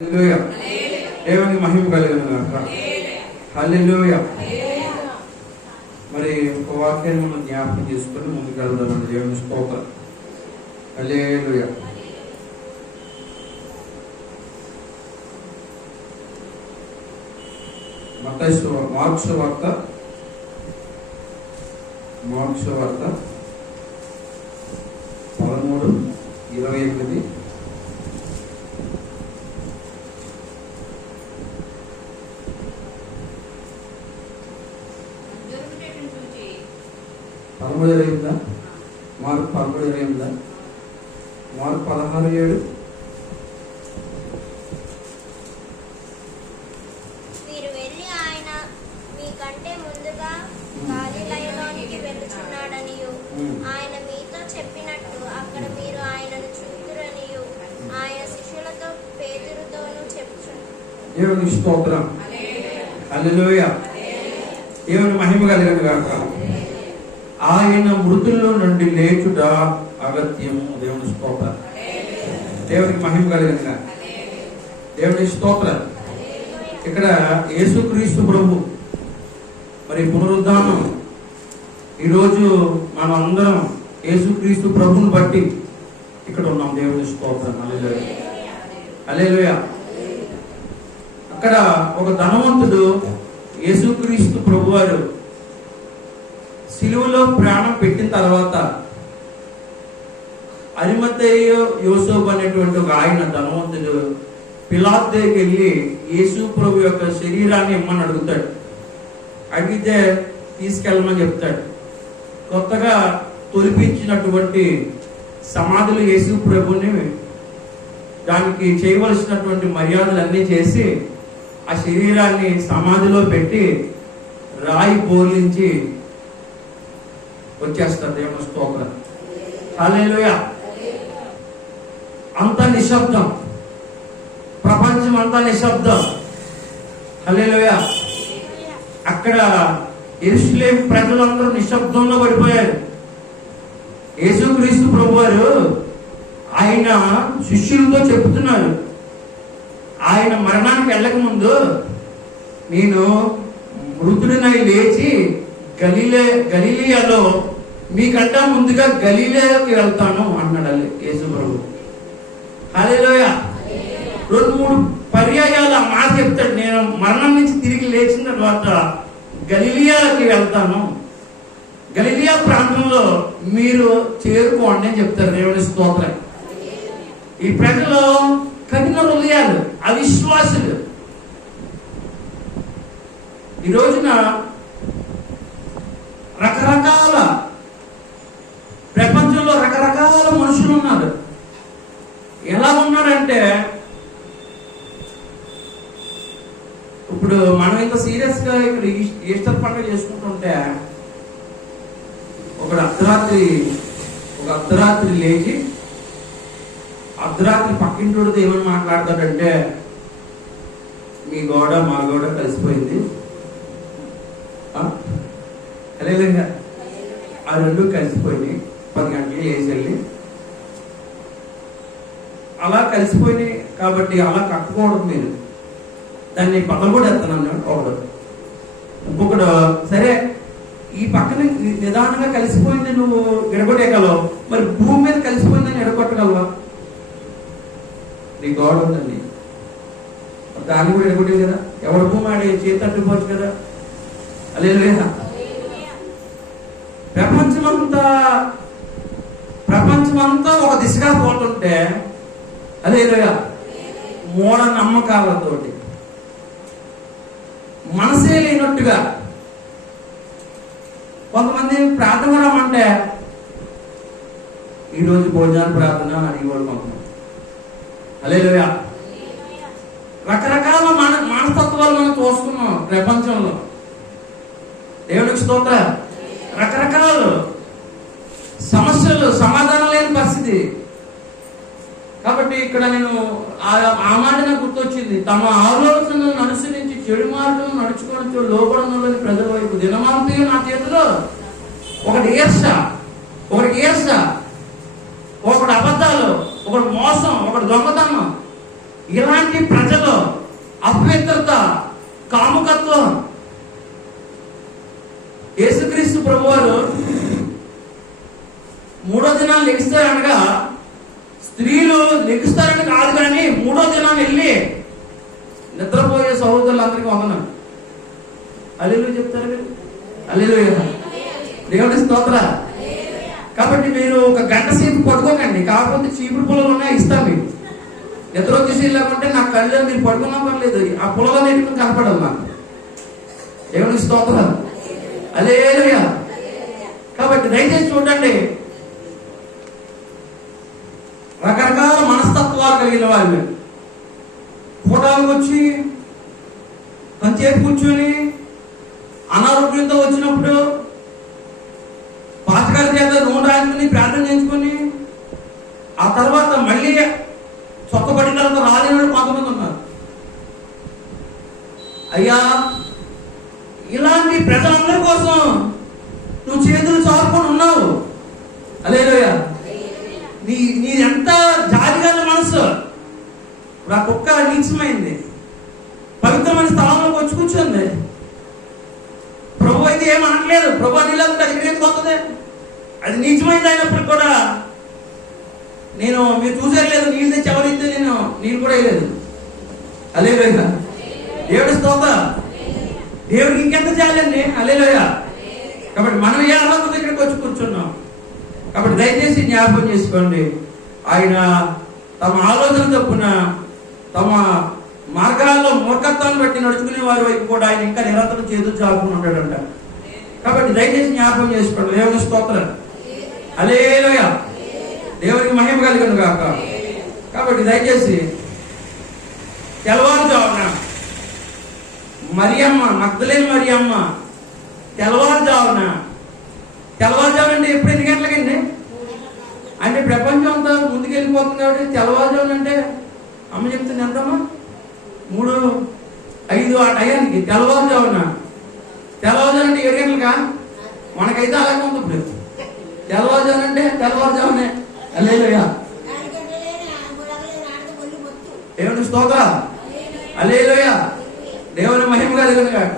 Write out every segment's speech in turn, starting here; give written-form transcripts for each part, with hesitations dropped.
హల్లెలూయా. దేవునికి మహిమ కలుగును గాక. హల్లెలూయా. మరి ఒక వాక్యాన్ని మనం జ్ఞాపకం చేసుకుని ముందుకు వెళ్దామండి. దేవుని స్తోత్రం. హల్లెలూయా. మార్కు సువార్త 13:28. Mark 13:28, mark 16:7. మీరు వెళ్ళి ఆయన మీకంటే ముందుగా గలిలయలోనికి వెళ్ళుచున్నాడనియు ఆయన మీతో చెప్పినట్టు అక్కడ మీరు ఆయనను చూతురనియు ఆయన శిష్యులతో పేతురుతోనూ చెప్పుచున్నారు. దేవుని స్తోత్రం. హల్లెలూయా. దేవుని మహిమ కలుగును గాక. ఆయన మృతుల్లో నుండి లేచుట అగత్యము. దేవుని స్తోత్రం. దేవునికి మహిమ కలుగును గాక. దేవుని స్తోత్రం. ఇక్కడ యేసుక్రీస్తు ప్రభు మరి పునరుద్ధానం. ఈరోజు మనం అందరం యేసుక్రీస్తు ప్రభుని బట్టి ఇక్కడ ఉన్నాం. దేవుని స్తోత్రం. హల్లెలూయా. హల్లెలూయా. అక్కడ ఒక ధనవంతుడు యేసుక్రీస్తు ప్రభు వారు సిలువలో ప్రాణం పెట్టిన తర్వాత అరిమతేయ యోసేపు అనేటువంటి ఒక ఆయన ధనవంతుడు పిలాతు దగ్గరికి వెళ్ళి యేసు ప్రభు యొక్క శరీరాన్ని ఇమ్మని అడుగుతాడు. అడిగితే తీసుకెళ్ళమని చెప్తాడు. కొత్తగా తొలిపించినటువంటి సమాధులు యేసు ప్రభుని దానికి చేయవలసినటువంటి మర్యాదలన్నీ చేసి ఆ శరీరాన్ని సమాధిలో పెట్టి రాయి బోర్లించి వచ్చేస్తారు. దేవుని స్తోత్రం. హల్లెలూయా. అంతా నిశ్శబ్దం, ప్రపంచం అంతా నిశ్శబ్దం. హల్లెలూయా. అక్కడ యెరూషలేము ప్రజలందరూ నిశ్శబ్దంలో పడిపోయారు. యేసుక్రీస్తు ప్రభువారు ఆయన శిష్యులతో చెబుతున్నారు, ఆయన మరణానికి వెళ్ళక ముందు నేను మృతుడినై లేచి గలిలియాలో మీకంటా ముందుగా గలిలియాకి వెళ్తాను అన్నాడు యేసు ప్రభు. హల్లెలూయా. 2-3 పర్యాయాలు ఆ మాట చెప్తాడు. నేను మరణం నుంచి తిరిగి లేచిన తర్వాత గలిలియాకి వెళ్తాను, గలిలియా ప్రాంతంలో మీరు చేరుకోండి అని చెప్తారు. దేవుని స్తోత్రం. ఈ ప్రజలు కఠిన హృదయాలు, అవిశ్వాసులు. ఈ రోజున రకరకాల ప్రపంచంలో రకరకాల మనుషులు ఉన్నారు. ఎలా ఉన్నారంటే, ఇప్పుడు మనం ఇంత సీరియస్ గా ఇక్కడ ఈస్టర్ పండుగ చేసుకుంటుంటే ఒక అర్ధరాత్రి లేచి అర్ధరాత్రి పక్కింటోడితో ఏమని మాట్లాడతాడంటే, మీ గోడ మా గోడ కలిసిపోయింది. హల్లెలూయా. ఆ రెండు కలిసిపోయినాయి. 10 గంటలు వేసి వెళ్ళి అలా కలిసిపోయినాయి కాబట్టి అలా కట్టుకోవడం మీరు దాన్ని పగలగొడేస్తున్నాను ఒకడు. ఇంకొకడు సరే ఈ పక్కన నిదానంగా కలిసిపోయింది నువ్వు విడగొట్టేయగలవు, మరి భూమి మీద కలిసిపోయిందని ఎడగొట్టగలవా? నీ గోడ ఉందండి, దాన్ని కూడా ఎడగొట్టేది కదా. ఎవరి భూమి ఆడే చేతి తట్టుకోవచ్చు కదా. హల్లెలూయా. ప్రపంచమంతా ఒక దిశగా పోతుంటే హల్లెలూయా మూఢ నమ్మకాలతోటి మనసే లేనట్టుగా కొంతమంది ప్రార్థన రమ్మంటే ఈరోజు భోజనాలు ప్రార్థన అడిగేవాళ్ళు కొంతమంది. హల్లెలూయా. రకరకాల మనస్తత్వాలు మనం చూస్తున్నాం ప్రపంచంలో. దేవునికి స్తోత్రం. రకరకాలు సమస్యలు, సమాధానం లేని పరిస్థితి. కాబట్టి ఇక్కడ నేను ఆ మాట నాకు గుర్తొచ్చింది. తమ ఆలోచనలను అనుసరించి చెడు మార్గం నడుచుకొని లోపడంలోని ప్రజల వైపు దినమంతయు నా చేతిలో ఒకటి ఈర్ష, ఒకటి అబద్ధాలు, ఒకటి మోసం, ఒకటి దొంగతనం, ఇలాంటి ప్రజలు అపవిత్రత, కాముకత్వం. యేసుక్రీస్తు ప్రభువారు మూడో దినాలు లెగిస్తారనగా స్త్రీలు లెగిస్తారని కాదు, కానీ మూడో దినం వెళ్ళి నిద్రపోయే సహోదరులందరికీ వందనం. హల్లెలూయా చెప్తారు మీరు? హల్లెలూయా, దేవుని స్తోత్ర. కాబట్టి మీరు ఒక గంట సేపు పడుకోకండి, కాకపోతే చీపురు పుల్లలు ఉన్నాయి ఇస్తాం మీకు. నిద్ర వచ్చేసి లేకుంటే నా కళ్ళు మీరు పడుకున్నా పర్లేదు, ఆ పుల్లలు నెట్టుకుని కనపడదు నాకు. దేవుని స్తోత్రం. హల్లెలూయా. కాబట్టి దయచేసి చూడండి, రకరకాల మనస్తత్వాలు కలిగిన వాళ్ళు కూటాలకు వచ్చి కొంతసేపు కూర్చొని అనారోగ్యంతో వచ్చినప్పుడు పాస్టర్ చేత నూనె రాసుకుని ప్రార్థన చేయించుకొని ఆ తర్వాత మళ్ళీ చొక్కబడిన తర్వాత రాలేని కొంతమంది ఉన్నారు. అయ్యా, ఇలాంటి ప్రజలందరి కోసం నువ్వు చేతులు చాపుకొని ఉన్నావు. హల్లెలూయా. నీదెంత జాతిగల మనసు. ఇప్పుడు ఆ కుక్క నీచమైంది, పవిత్రమైన స్థలంలోకి వచ్చి కూర్చుంది. ప్రభు అయితే ఏమనట్లేదు, ప్రభు నీళ్ళ ఎక్కడికి పోతుంది. అది నీచమైంది అయినప్పుడు కూడా నేను మీరు చూసేయలేదు, నీళ్ళు తెచ్చి ఎవరైతే నేను నీళ్ళు కూడా వేయలేదు. హల్లెలూయా. దేవుడి స్తోత్రం. దేవుడికి ఇంకెంత చేయాలండి. హల్లెలూయా. కాబట్టి మనం ఏ అర్హత ఇక్కడికి వచ్చి కూర్చున్నాం. కాబట్టి దయచేసి జ్ఞాపకం చేసుకోండి, ఆయన తమ ఆలోచన తప్పున తమ మార్గాల్లో మూర్ఖత్వాన్ని బట్టి నడుచుకునే వారి వైపు కూడా ఆయన ఇంకా నిరంతరం చేతులు చాపుకుని ఉంటాడంట. కాబట్టి దయచేసి జ్ఞాపకం చేసుకోండి. దేవుని స్తోత్రం. హల్లెలూయా. దేవునికి మహిమ కలుగును గాక. కాబట్టి దయచేసి తెల్లవారుజామున మరియమ్మ, మగ్దలేని మరియమ్మ తెల్లవారుజామున అంటే ఎప్పుడు ఎన్ని గంటలకండి? అంటే ప్రపంచం అంతా ముందుకు వెళ్ళిపోతుంది కాబట్టి తెల్లవారుజామున అంటే అమ్మ చెప్తుంది ఎంతమ్మా? 3, 5 ఆ టయానికి తెల్లవారుజామున అంటే 7 గంటలుగా మనకైతే అలాగే ఉంది. ఇప్పుడు తెల్లవారుజామున అంటే తెల్లవారుజామునే. హల్లెలూయా. దేవుని స్తోత్రం. హల్లెలూయా. దేవుని మహిమ కలుగును గాక.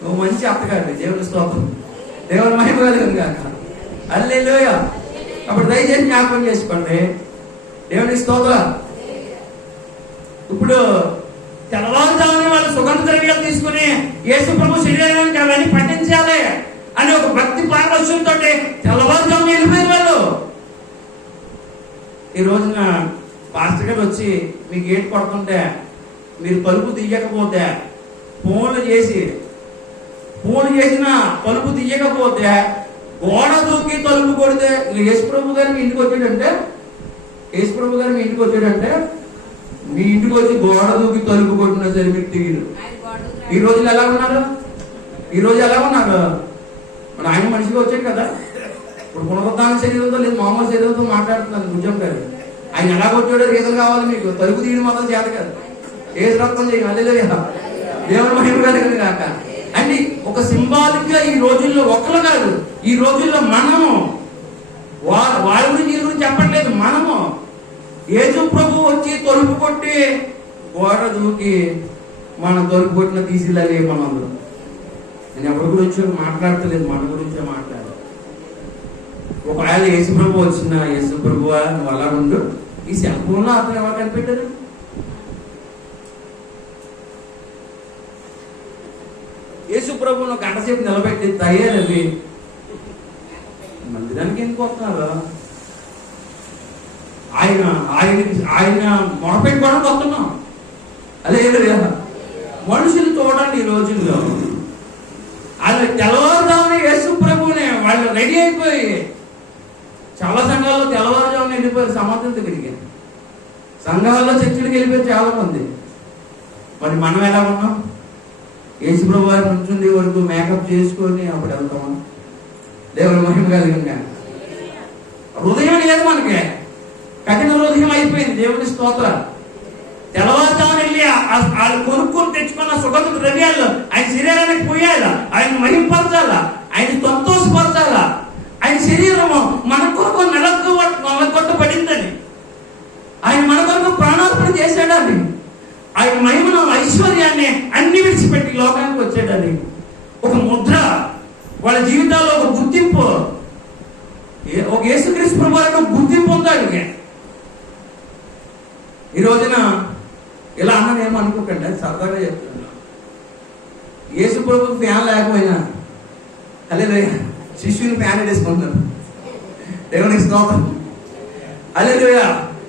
నువ్వు మంచి అత్తగారు. దేవుని స్తోత్రం. దేవుని మహిమ కలుగును గాక. హల్లెలూయా. కాబట్టి దయచేసి జ్ఞాపకం చేసుకోండి. దేవుని స్తోత్రం. ఇప్పుడు తెల్లవారుజామునే వాళ్ళు సుగంధ ద్రవ్యాలు తీసుకుని యేసు ప్రభు శరీరానికి అవన్నీ పట్టించాలి అని ఒక భక్తి పారవశ్యంతో తెల్లవారుజామున వెళ్ళిపోయారు వాళ్ళు. ఈ రోజున పాస్టర్ గారు వచ్చి మీ గేట్ కొడుతుంటే మీరు తలుపు తీయకపోతే, ఫోన్లు చేసిన తలుపు తీయకపోతే, గోడ దూకి తలుపు కొడితే, యేసు ప్రభు గారు మీ ఇంటికి వచ్చాడంటే మీ ఇంటికి వచ్చి గోడ దూకి తలుపు కొట్టినా సరే మీకు తీయరు. ఈ రోజులు ఎలా ఉన్నారు? మరి ఆయన మనిషిగా వచ్చాడు కదా. ఇప్పుడు పునరుద్ధాన శరీరంతో లేదు, మామూలు శరీరంతో మాట్లాడుతున్నాను. నిజం కాదు. ఆయన ఎలా కొట్టాడో రీజన్ కావాలి మీకు. తలుపు తీయడం మాత్రం చేత కాదు. ఏసు రక్తం చేయాలి. హల్లెలూయా. దేవుని మహిమ కలుగును గాక. అంటే ఒక సింబాలిక్ గా ఈ రోజుల్లో ఒకరు కాదు, ఈ రోజుల్లో మనము వారి గురించి చెప్పట్లేదు. మనము యేసు ప్రభు వచ్చి తలుపు కొట్టి గోడ దూకి మన తలుపు కొట్టిన తీసిలే. మనందరం నేను ఎవరి గురించి మాట్లాడతలేదు, మన గురించే మాట్లాడాలి. ఒకవేళ యేసు ప్రభు వచ్చిన, యేసు ప్రభువా నువ్వు అలా ఉండు, ఈ సెల్ ఫోన్లో అతను ఎవరు కనిపెట్టారు? యేసు ప్రభువును గంట సేపు నిలబెట్టి తయారవి మందిరానికి ఎందుకు వస్తున్నారు? ఆయన మొరపెట్టుకోవడానికి వస్తున్నాం. అదే మనుషులు చూడండి ఈ రోజుల్లో వాళ్ళు తెల్లవారుజామున యేసు ప్రభువునే వాళ్ళు రెడీ అయిపోయి, చాలా సంఘాల్లో తెల్లవారుజామున వెళ్ళిపోయారు సమాధుల దగ్గరికి, సంఘాల్లో చర్చిలకు వెళ్ళిపోయారు చాలా మంది. మరి మనం ఎలా ఉన్నాం? యేసు ప్రభు వారి నుండి వరకు మేకప్ చేసుకొని అప్పుడు వెళ్తామా? దేవుని మహిమ కలిగిన హృదయం లేదు మనకి, కఠిన హృదయం అయిపోయింది. దేవుని స్తోత్రం. తెల్లవారుజామున వెళ్ళి వాళ్ళు కొనుక్కొని తెచ్చుకున్న సుగంధ ద్రవ్యాలు ఆయన శరీరానికి పోయాలా, ఆయన మహింపరచాలా, ఆయన సంతోషపరచాలా. ఆయన శరీరము మన కొరకు నలగొట్టబడిందని, ఆయన మన కొరకు ప్రాణార్పణ చేశాడని, ఆయన మహిమను ఐశ్వర్యాన్ని అన్ని విడిచిపెట్టి లోకానికి వచ్చాడని ఒక ముద్ర, వాళ్ళ జీవితాల్లో ఒక గుర్తింపు, ఒక యేసుక్రీస్తు ప్రభువులో గుర్తింపు ఉందాడు. ఈ రోజున ఇలా అన్నదేమో అనుకోకండి, అది సరదాగా చెప్తున్నా. యేసు ప్రభువుకి ఫ్యాన్ లేకపోయినా హల్లెలూయా శిష్యుని ఫ్యాన్ వేసుకుంటారు. దేవునికి స్తోత్రం. హల్లెలూయా.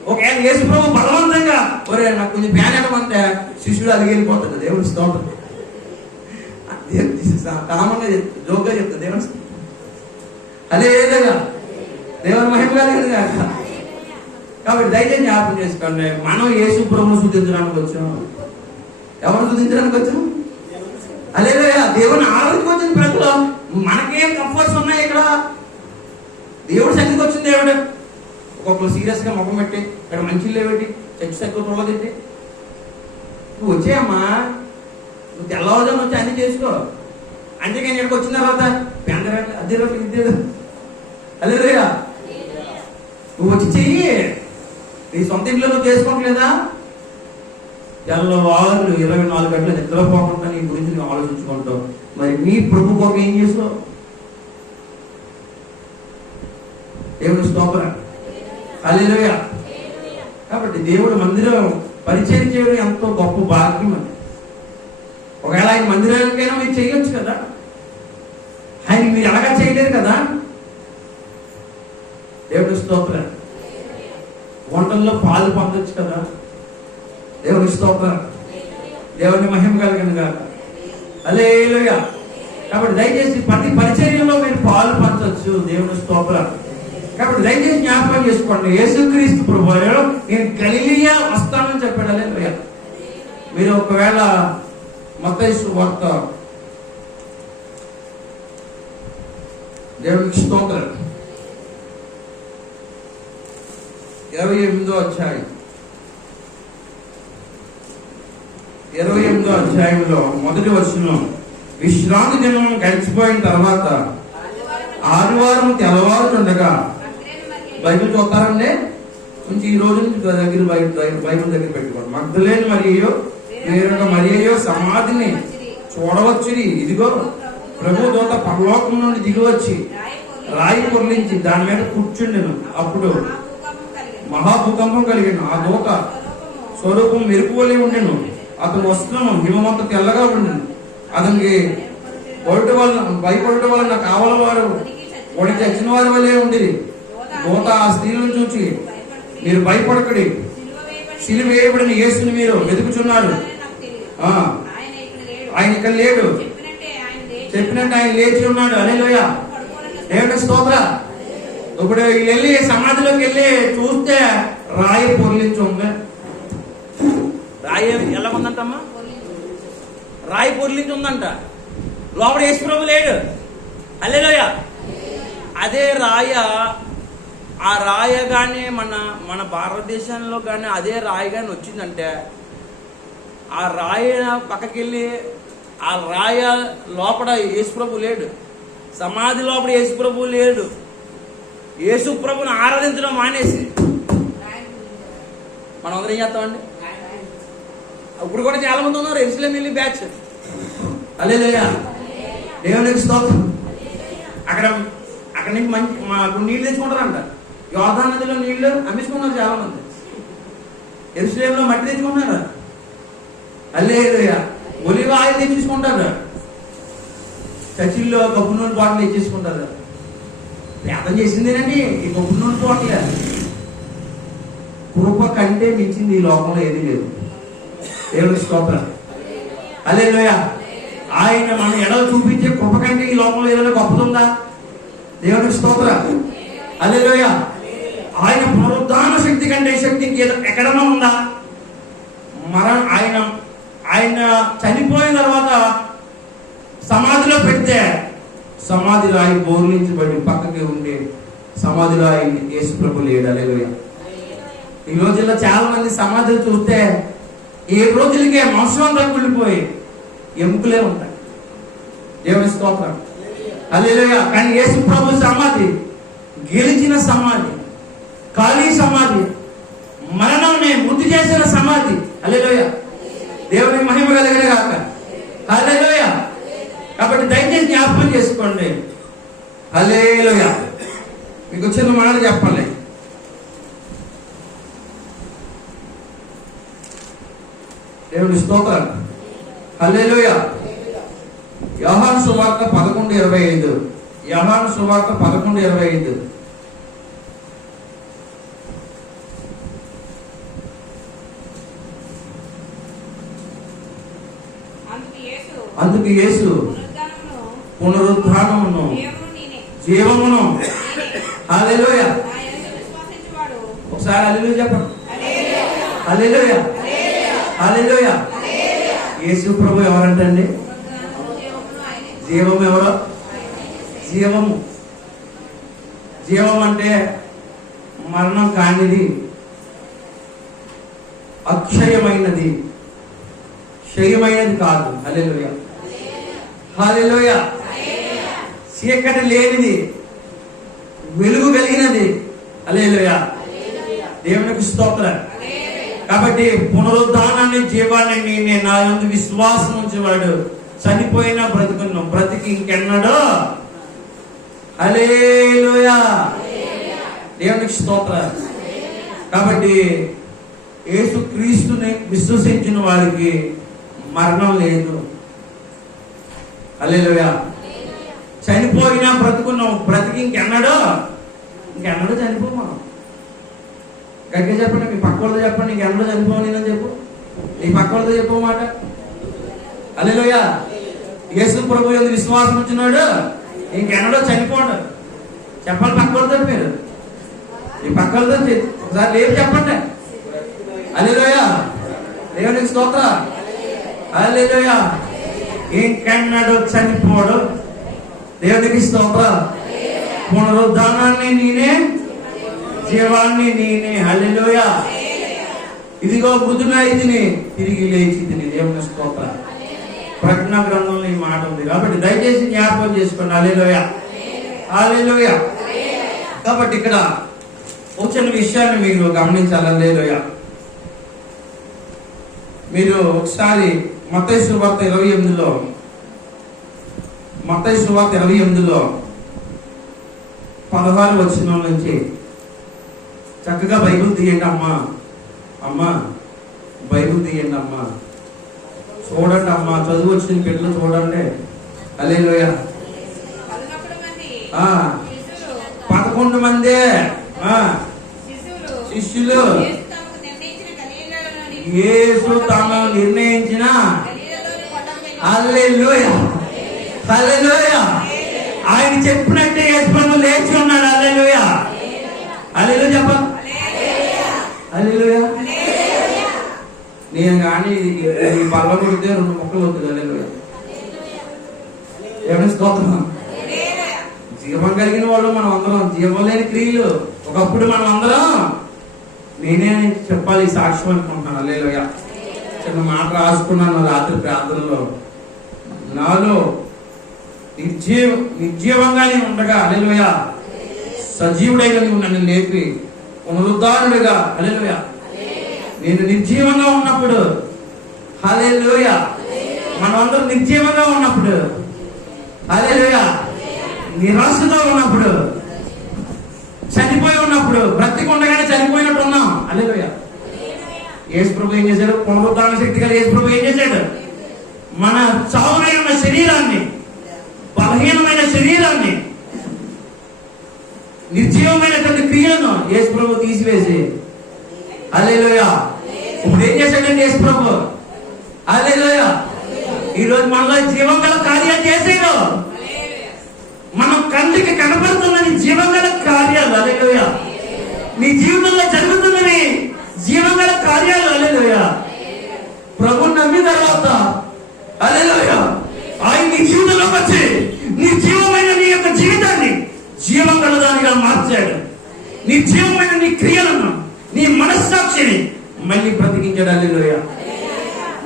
ఒకవేళ యేసు ప్రభు బలవంతంగా ఒరే నాకు కొంచెం ఫ్యాన్ ఇవ్వమంటే శిష్యుడు అలిగి వెళ్ళిపోతాడు. దేవునికి స్తోత్రం. కామంగా చెప్తా, జోక్గా చెప్తా. దేవుని హల్లెలూయా. దేవుని మహిమ కలిగింది కాక. కాబట్టి దయచేసి జ్ఞాపకం చేసుకోండి, మనం యేసు ప్రభువును స్తుతించడానికి వచ్చాం. ఎవరు స్తుతించడానికి వచ్చాం? హల్లెలూయా. దేవుని ఆరాధనకు వచ్చిన ప్రజలు మనకేం కంఫర్ట్స్ ఉన్నాయి ఇక్కడ? దేవుడు సన్నిధికి వచ్చింది దేవుడు. ఒక్కొక్కరు సీరియస్ గా ముఖం పెట్టి ఇక్కడ మంచిలే పెట్టి చర్చి తక్కువ తొలగొద్ది. నువ్వు వచ్చాయమ్మా, నువ్వు తెల్లవారుజామున వచ్చి అన్ని చేసుకో. అంతేగాని ఇక్కడికి వచ్చిన తర్వాత అదే హల్లెలూయా. నువ్వు వచ్చి చెయ్యి. నీ సొంత ఇంట్లో నువ్వు చేసుకోవట్లేదా? తెల్లవారు 24 గంటలు నిద్రపోకుండా నీ గురించి నువ్వు ఆలోచించుకుంటావు. మరి నీ ప్రభు కోసం ఏం చేస్తావు? దేవుని స్తోత్రం. హల్లెలూయా. కాబట్టి దేవుడు మందిరం పరిచయం చేయడం ఎంతో గొప్ప భాగ్యం అది. ఒకవేళ ఆయన మందిరానికైనా మీరు చేయొచ్చు కదా, ఆయన మీరు ఎలాగా చేయలేరు కదా. దేవుని స్తోత్రం. వంటల్లో పాలు పొందొచ్చు కదా. దేవుని స్తోత్రం. దేవుని మహిమ కలిగిన గాక. హల్లెలూయా. కాబట్టి దయచేసి ప్రతి పరిచర్యలో మీరు పాలు పంచవచ్చు. దేవుని స్తోత్రం. కాబట్టి దయచేసి జ్ఞాపకం చేసుకోండి, యేసుక్రీస్తు ప్రభువు నేను గలిలయ వస్తానని చెప్పాడు. హల్లెలూయా. మీరు ఒకవేళ మత్తయి సువార్త దేవునికి స్తోత్రం 28వ అధ్యాయం 28వ అధ్యాయంలో మొదటి వచనం, విశ్రాంతి దినం గడిచిపోయిన తర్వాత ఆదివారం తెల్లవారుతుండగా, బైబిల్ చూస్తారండి కొంచెం ఈ రోజు నుంచి దగ్గర బైబిల్ దగ్గర పెట్టుకోండి. మగ్దలేని మరియు వేరొక మరియో సమాధిని చూడవచ్చు. ఇదిగో ప్రభు దూత పరలోకం నుండి దిగివచ్చి రాయి పొర్లించి దాని మీద కూర్చుండెను. అప్పుడు మహాభూకంపం కలిగిన ఆ దూత స్వరూపం మెరుపు వలె ఉండెను. అతను వస్త్రము హిమమంత తెల్లగా ఉండెను. అతనికి భయపడటం వలన కావల వారు వాడికి చచ్చిన వారి వలె ఉండేది. దూత ఆ స్త్రీలను చూచి, మీరు భయపడకడి, సిలువ వేయబడిన యేసుని మీరు వెతుకుచున్నారు. ఆయన ఇక్కడ లేడు, చెప్పినట్టు ఆయన లేచి ఉన్నాడు. హల్లెలూయా. దేవుని స్తోత్రం. ఇప్పుడు వెళ్ళి సమాధిలోకి వెళ్ళి చూస్తే రాయి పొర్లించి ఉంది. రాయి ఎలా ఉందంటమ్మా? రాయి పొర్లించి ఉందంట. లోపల యేసు ప్రభు లేడు. హల్లెలూయా. అదే రాయ, ఆ రాయ కానీ మన భారతదేశంలో కానీ అదే రాయి కానీ వచ్చిందంటే, ఆ రాయ పక్కకి వెళ్ళి ఆ రాయ లోపల యేసు ప్రభు లేడు, సమాధి లోపల యేసు ప్రభు లేడు. యేసు ప్రభుని ఆరాధించడం మానేసి మనం అందరం ఏం చేస్తామండి? ఇప్పుడు కూడా చాలా మంది ఉన్నారు ఎరుసలేం వెళ్ళి బ్యాచ్. హల్లెలూయా. దేవునికి స్తోత్రం. అక్కడ నుంచి మాకు నీళ్ళు తెచ్చుకుంటారంట. యోర్దాను నదిలో నీళ్లు అమ్మించుకున్నారు చాలా మంది. ఎరుసలేంలో మట్టి తెచ్చుకున్నారు. హల్లెలూయా. ఒలివ ఆయిల్ తెచ్చేసుకుంటారు. చర్చిల్లో కప్పు నూనె బాటిల్ తెచ్చేసుకుంటారు. ప్రార్థన చేసిందేనండి ఈ కప్పు నూనె బాటిల్. కృప కంటే మించింది ఈ లోకంలో ఏది లేదు. దేవుని స్తోత్రం. హల్లెలూయా. ఆయన మన ఎడలు చూపించే కృప కంటే ఈ లోకంలో ఏదైనా గొప్పదుందా? దేవుని స్తోత్రం. హల్లెలూయా. ఆయన పునరుద్ధాన శక్తి కంటే శక్తి ఎక్కడన్నా ఉందా? ఆయన చనిపోయిన తర్వాత సమాధిలో పెడితే సమాధి రాయి బోర్లించబడి పక్కకి ఉండే సమాధిలో ఆయన యేసు ప్రభు లేడు. హల్లెలూయా. ఈ రోజుల్లో చాలా మంది సమాధులు చూస్తే ఏ రోజులకే మాంసం కుళ్ళిపోయి ఎముకలే ఉంటాయి. దేవుని స్తోత్రం. హల్లెలూయా. కానీ యేసు ప్రభు సమాధి గెలిచిన సమాధి, ఖాళీ సమాధి, మరణంని మృతి చేసిన సమాధి. హల్లెలూయా. దేవునికి మహిమ కలిగిన గాక. హల్లెలూయా. కాబట్టి దయచేసి జ్ఞాపకం చేసుకోండి. హల్లెలూయా. మీకు చిన్న మాట చెప్పాలి. దేవుని స్తోత్రం. హల్లెలూయా. యోహాను సువార్త 11:25. యోహాను సువార్త 11:25. అందుకు యేసు పునరుద్ధానమును జీవమును. హల్లెలూయా. ఒకసారి హల్లెలూయా చెప్పండి. హల్లెలూయా. హల్లెలూయా. యేసు ప్రభు ఎవరంటండి? జీవము. ఎవరో జీవము. జీవం అంటే మరణం కానిది, అక్షయమైనది, క్షయమైనది కాదు. హల్లెలూయా. హల్లెలూయా. చీకటి లేనిది, వెలుగు కలిగినది. హల్లెలూయా. దేవునికి స్తోత్రం. కాబట్టి పునరుద్ధానాన్ని, జీవాన్ని నేనే, నా యందు విశ్వాసం ఉంచేవాడు చనిపోయినా బ్రతుకును, బ్రతికి ఇంకెన్నడో. హల్లెలూయా. దేవునికి స్తోత్రం. కాబట్టి యేసు క్రీస్తుని విశ్వసించిన వారికి మరణం లేదు. హల్లెలూయా. చనిపోయినా బ్రతుకున్నాం, బ్రతికి ఇంకెన్నడో చనిపో. మనం గట్టిగా చెప్పండి. మీ పక్క వాళ్ళతో చెప్పండి, ఇంకెన్నడో చనిపోవు నేను చెప్పు. నీ పక్క వాళ్ళతో చెప్పు మాట. హల్లెలూయా. యేసు ప్రభు యందు విశ్వాసం వచ్చినాడు, ఇంకెన్నడో చనిపోడు. చెప్పాలి పక్క వాళ్ళతో. మీరు ఈ పక్క వాళ్ళతో ఒకసారి లేపు చెప్పండి. హల్లెలూయా. దేవునికి స్తోత్రం. హల్లెలూయా. ఇంకెన్నడో చనిపోడు. దేవునికి స్తోత్రం. పునరుద్ధానాన్ని నేనే, జీవాన్ని నేనే. హల్లెలూయా. ఇదిగో మృతునైతిని, తిరిగి లేచితిని. దేవుని స్తోత్రం. ప్రకటన గ్రంథంలో ఈ మాట ఉంది. కాబట్టి దయచేసి జ్ఞాపకం చేసుకోండి. హల్లెలూయా. హల్లెలూయా. కాబట్టి ఇక్కడ ఒక చిన్న విషయాన్ని మీరు గమనించాలి. హల్లెలూయా. మీరు ఒకసారి మత్తయి సువార్త 28లో, మత్తయి సువార్త 28లో 16 వచనం నుంచి చక్కగా బైబిల్ తీయండి. అమ్మా బైబిల్ తీయండి అమ్మా. చూడండి అమ్మా, చదువు వచ్చిన బిడ్డలు చూడండి. హల్లెలూయా. 11 మంది శిష్యులు యేసు తాను నిర్ణయించిన. హల్లెలూయా. హల్లెలూయా. ఆయన చెప్పినట్టే యేసు ప్రభు లేచి ఉన్నాడు. హల్లెలూయా. హల్లెలూయా చెప్పండి. హల్లెలూయా. నేను కానీ ఈ బల్ల కొడితే 2 ముక్కలు అవుతుంది. హల్లెలూయా. ఏమైనా స్తోత్రం. జీవం కలిగిన వాళ్ళు మనం అందరం, జీవం లేని క్రియలు ఒకప్పుడు మనం అందరం. నేనే చెప్పాలి సాక్ష్యం అనుకుంటున్నాను. హల్లెలూయా. చిన్న మాట రాసుకున్నాను రాత్రి ప్రార్థనలో. నాలో నిర్జీవంగా నేను ఉండగా, హల్లెలూయా, సజీవుడైన నువ్వు నన్ను లేపి పునరుద్ధారుడుగా. హల్లెలూయా. నేను నిర్జీవంగా ఉన్నప్పుడు, హల్లెలూయా, మనమందరం నిర్జీవంగా ఉన్నప్పుడు, హల్లెలూయా, నిరాశతో ఉన్నప్పుడు, చనిపోయి ఉన్నప్పుడు, బ్రతికి ఉండగానే చనిపోయినట్టు ఉన్నాం. హల్లెలూయా. యేసు ప్రభు ఏం చేశాడు? పునరుద్ధారణ శక్తి కలిగి యేసు ప్రభు ఏం చేశాడు? మన చావునై ఉన్న శరీరాన్ని, బలహీనమైన శరీరాన్ని, నిర్జీవమైనటువంటి క్రియలను యేసు ప్రభు తీసివేసి, హల్లెలూయా, ఇప్పుడు ఏం చేశాడంటే యేసు ప్రభు, హల్లెలూయా, ఈరోజు మనలో జీవం గల కార్యాలు చేసేయో. మనం కంటికి కనపడుతున్నది జీవం గల కార్యాలు. హల్లెలూయా. నీ జీవితంలో జరుగుతున్నవి జీవం గల కార్యాలు. హల్లెలూయా. ప్రభు నమ్మిన తర్వాత, హల్లెలూయా, ఆయన నీ జీవితంలోకి వచ్చి నీ జీవమైన నీ యొక్క జీవితాన్ని జీవం గలదానిగా మార్చాడు. నీ జీవమైన నీ క్రియలను, నీ మనస్సాక్షిని మళ్ళీ బ్రతికించాడు. హల్లెలూయా.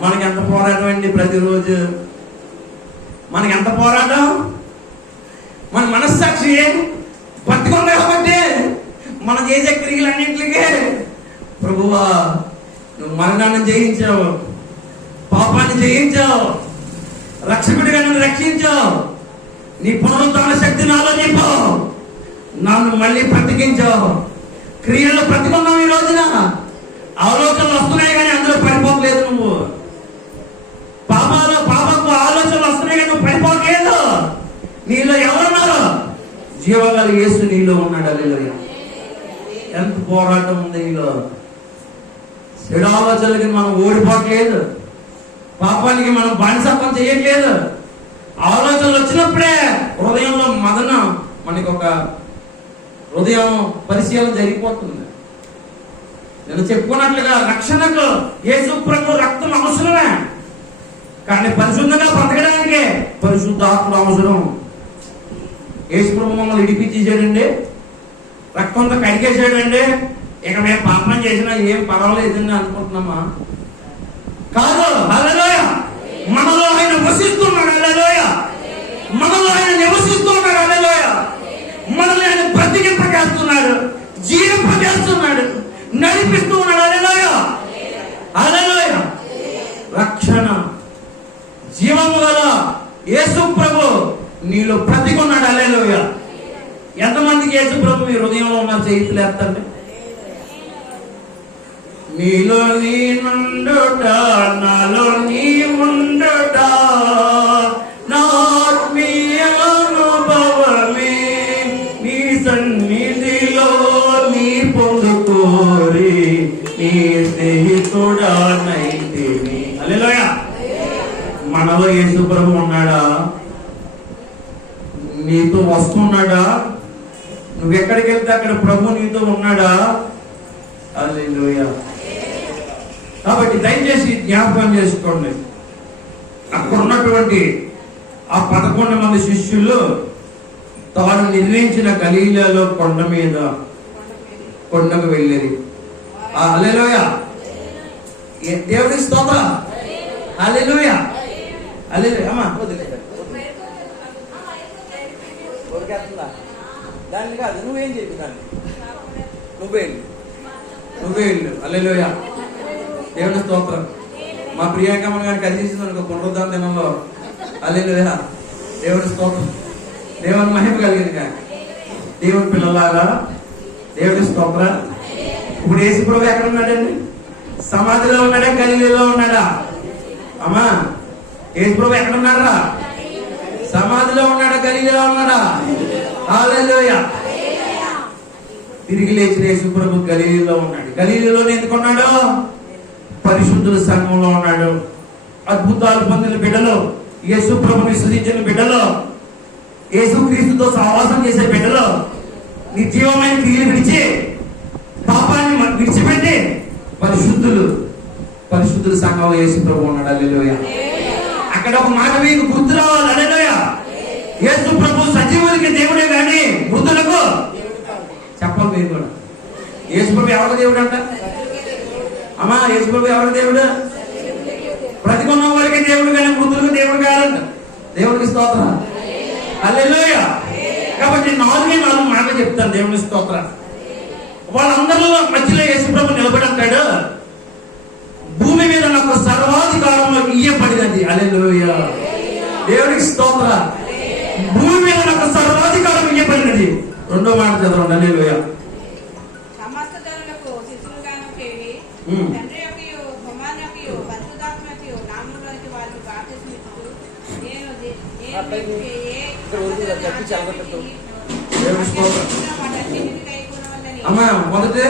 మనకి ఎంత పోరాటం అండి ప్రతిరోజు. మనకి ఎంత పోరాటం. మన మనస్సాక్షి బతికుంది కాబట్టి మనం చేసే క్రియలన్నింటికి ప్రభువా నువ్వు మరణాన్ని జయించావు, పాపాన్ని జయించావు, రక్షకుడిగా నన్ను రక్షించావు, నీ పునరుద్ధరణ శక్తి నాలో నింపావు, నన్ను మళ్ళీ బ్రతికించావు. క్రియల్లో బ్రతికున్నావు. ఈ రోజున ఆలోచనలు వస్తున్నాయి కానీ అందులో పడిపోలేదు. నువ్వు పాపపు ఆలోచనలు వస్తున్నాయి కానీ నువ్వు పడిపోలేదు. నీలో ఎవరున్నారు? జీవగల యేసు నీలో ఉన్నాడు. హల్లెలూయా. ఎంత పోరాటం ఉంది నీలో. చెడు ఆలోచనలకి మనం ఓడిపోవట్లేదు, పాపానికి మనం బానిసత్వం చేయట్లేదు. ఆలోచనలు వచ్చినప్పుడే హృదయంలో మదన, మనకి ఒక హృదయం పరిశీలన జరిగిపోతుంది. నేను చెప్పుకున్నట్లుగా రక్షణకు యేసు ప్రభు రక్తం అవసరమే, కానీ పరిశుద్ధంగా బ్రతకడానికి పరిశుద్ధాత్మ అవసరం. యేసు ప్రభు మమ్మల్ని ఇడిపించేసాడండి, రక్తంతో కడిగేసాడండి, ఇక మేము పాపం చేసినా ఏం పర్వాలేదని అనుకుంటున్నామా? కాదు. హల్లెలూయా. మనలో ఆయన వసిస్తున్నాడు. హల్లెలూయా. మనలో ఆయన నివసిస్తున్నాడు. హల్లెలూయా. మనల్ని ఆయన బ్రతికింపజేస్తున్నాడు, జీవింపజేస్తున్నాడు, నడిపిస్తూ ఉన్నాడు. హల్లెలూయా. హల్లెలూయా. రక్షణ జీవము గల యేసు ప్రభు నీలో బ్రతికున్నాడు. హల్లెలూయా. ఎంతమందికి యేసు ప్రభు మీ హృదయంలో ఉన్నారు? చేతులు ఎత్తండి. నీలో నీ నుండుట, నాలో నీ ఉండుట, నా ఆత్మీయ అనుభవమే, నీ సన్నిధిలో నీ పొందుకోరి నీ స్నేహితుడా నైతిని. హల్లెలూయా. మనలో యేసు ప్రభు ఉన్నాడా? నీతో వస్తున్నాడా? నువ్వు ఎక్కడికి వెళ్తే అక్కడ ప్రభు నీతో ఉన్నాడా? హల్లెలూయా. కాబట్టి దయచేసి జ్ఞాపకం చేసుకోండి, అక్కడ ఉన్నటువంటి ఆ 11 మంది శిష్యులు తాను నిర్ణయించిన గలీలాలో కొండకు వెళ్ళేది. హల్లెలూయా. దేవుని స్తోత్రం. హల్లెలూయా. హల్లెలూయా. అమ్మా దాన్ని కాదు, నువ్వేం చెప్పి దాన్ని నువ్వే వెళ్ళు. హల్లెలూయా. దేవుని స్తోత్రం. మా ప్రియాంకమ్మని గారికి కలిసింది అనుకో పునరుద్ధాన దినంలో. హల్లెలూయా. దేవుని స్తోత్రం. దేవుని మహిమ కలిగింది కానీ దేవుని పిల్లలాగా దేవుని స్తోత్రం. ఇప్పుడు యేసు ప్రభు ఎక్కడ ఉన్నాడండి? సమాధిలో ఉన్నాడా? గలిలీలో ఉన్నాడా? అమ్మా యేసు ప్రభు ఎక్కడ ఉన్నారా? సమాధిలో ఉన్నాడా? గలిలీలో ఉన్నాడా? హల్లెలూయా. తిరిగి లేచిన యేసు ప్రభు గలిలీలో ఉన్నాడు. గలిలీలోనే ఎందుకున్నాడు? పరిశుద్ధుల సంఘంలో ఉన్నాడు. అద్భుతాలు పొందిన బిడ్డలు, యేసు ప్రభుని స్తుతించిన బిడ్డలు, యేసు క్రీస్తుతో సహవాసం చేసే బిడ్డలు, నిర్జీవమైన క్రియలు విడిచి పాపాన్ని విడిచిపెట్టి పరిశుద్ధుల సంఘంలో యేసు ప్రభు ఉన్నాడు. హల్లెలూయా. అక్కడ ఒక మాట మీకు గుర్తు రావాలి. హల్లెలూయా. యేసు ప్రభు సజీవులకి దేవుడే కానీ మృతులకు చెప్పాలి. మీరు కూడా యేసు ప్రభు ఎవరి దేవుడు అంట? అమ్మా యేసు ప్రభు ఎవరి దేవుడు? బ్రతికున్న వారికి దేవుడు కానీ మృతులకు దేవుడు కాదంట. దేవుడికి స్తోత్రం. హల్లెలూయా. కాబట్టి 4 మాటలు చెప్తాను దేవుని స్తోత్రం. వాళ్ళందరిలో మధ్యలో యేసు ప్రభు నిలబడి అంటాడు, భూమి మీద నాకు సర్వాధికారం ఇయ్యబడినది. హల్లెలూయా. దేవుడికి స్తోత్రం. భూమి మీద నాకు సర్వాధికారం ఇయ్యబడినది. 2వ మాట చదవండి. హల్లెలూయా. సమస్త జనులకు శిష్యులుగాను చేయి, తండ్రి యొక్కయు కుమారునియొక్కయు పరిశుద్ధాత్మయొక్కయు నామములోనికి వారిని బాప్తిస్మమిచ్చుచు, నేను అమ్మా మొదటి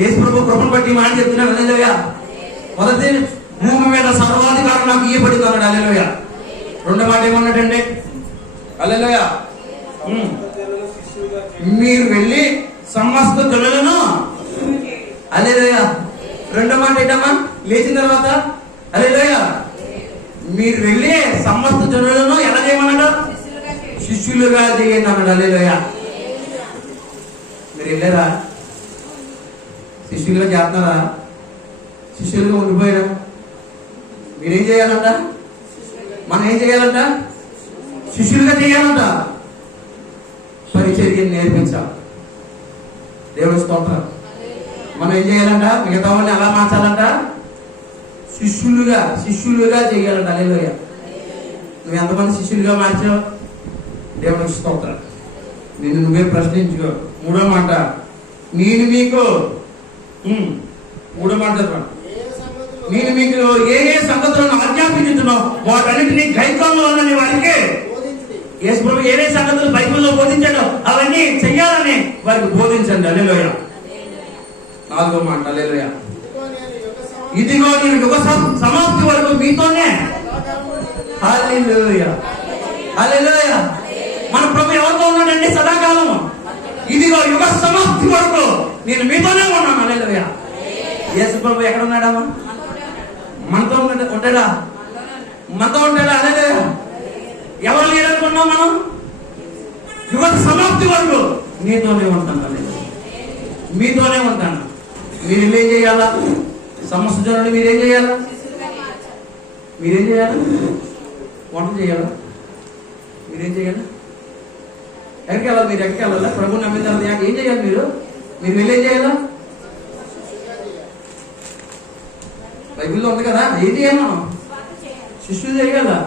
యేసు ప్రభు కృపను బట్టి మాట చెప్తున్నాడు. హల్లెలూయా. మొదటి భూమి మీద సర్వాధికారం నాకు ఇయ్యబడింది అన్నాడు. హల్లెలూయా. 2వ మాట ఏమన్నాడండి? హల్లెలూయా. మీరు వెళ్ళి సమస్త జనులను. హల్లెలూయా. 2వ మాట ఏంటమ్మా? లేచిన తర్వాత హల్లెలూయా. మీరు వెళ్ళి సమస్త జనులను ఎలా చేయమన్నాడు? శిష్యులుగా చేయండి అన్నాడు. హల్లెలూయా. మీరు వెళ్ళారా? శిష్యులుగా చేస్తున్నారా? శిష్యులుగా ఉండిపోయారా? మీరేం చేయాలంట? మనం ఏం చేయాలంట? శిష్యులుగా చేయాలంట. పరిచర్యను నేర్పించాలి. దేవుని స్తోత్రం. మనం ఏం చేయాలంట? మిగతా వాళ్ళని ఎలా మార్చాలంట? శిష్యులుగా చేయాలంట. హల్లెలూయా. నువ్వు ఎంతమంది శిష్యులుగా మార్చావు? దేవునికి స్తోత్రం. నేను నువ్వే ప్రశ్నించుకో. మూడో మాట, నేను మీకు మూడో మాట చదవండి. నేను మీకు ఏ ఏ సంగతులను ఆజ్ఞాపించుతున్నావు వాటన్నిటినీ గైకొనవలనని వారికి యేసు ప్రభువు ఏ సంగతులు బైబిల్లో బోధించాడో అవన్నీ చెయ్యాలని వారికి బోధించండి. హల్లెలూయా. నాలుగో మాట, హల్లెలూయా. ఇదిగో నేను యుగ సమాప్తి వరకు మీతోనే. హల్లెలూయా. హల్లెలూయా. మన ప్రభు ఎవరితో ఉన్నాడండి? సదాకాలము. ఇదిగో యుగ సమాప్తి వరకు నేను మీతోనే ఉన్నాను. హల్లెలూయా. యేసు ప్రభు ఎక్కడ ఉన్నాడమ్మా? మనతో ఉంటాడా? మనతో ఉంటాడా? హల్లెలూయా. ఎవరు లేరనుకున్నాం మనం? యుగ సమాప్తి వరకు నీతోనే ఉంటాను. మీతోనే ఉంటాను. మీరు ఏం చేయాలా? సమస్త జనులు మీరేం చేయాలా? మీరేం చేయాలా? వంట చేయాలా? మీరేం చేయాలా? ఎక్కడికి వెళ్ళాలి? మీరు ఎక్కడికి వెళ్ళాలా? ప్రభు నమ్మిన తర్వాత ఏం చేయాలి? మీరు వెళ్ళేం చేయాలా? బైబిల్లో ఉంది కదా, ఏం చేయాలి? మనం శిష్యులు చేయగలరా?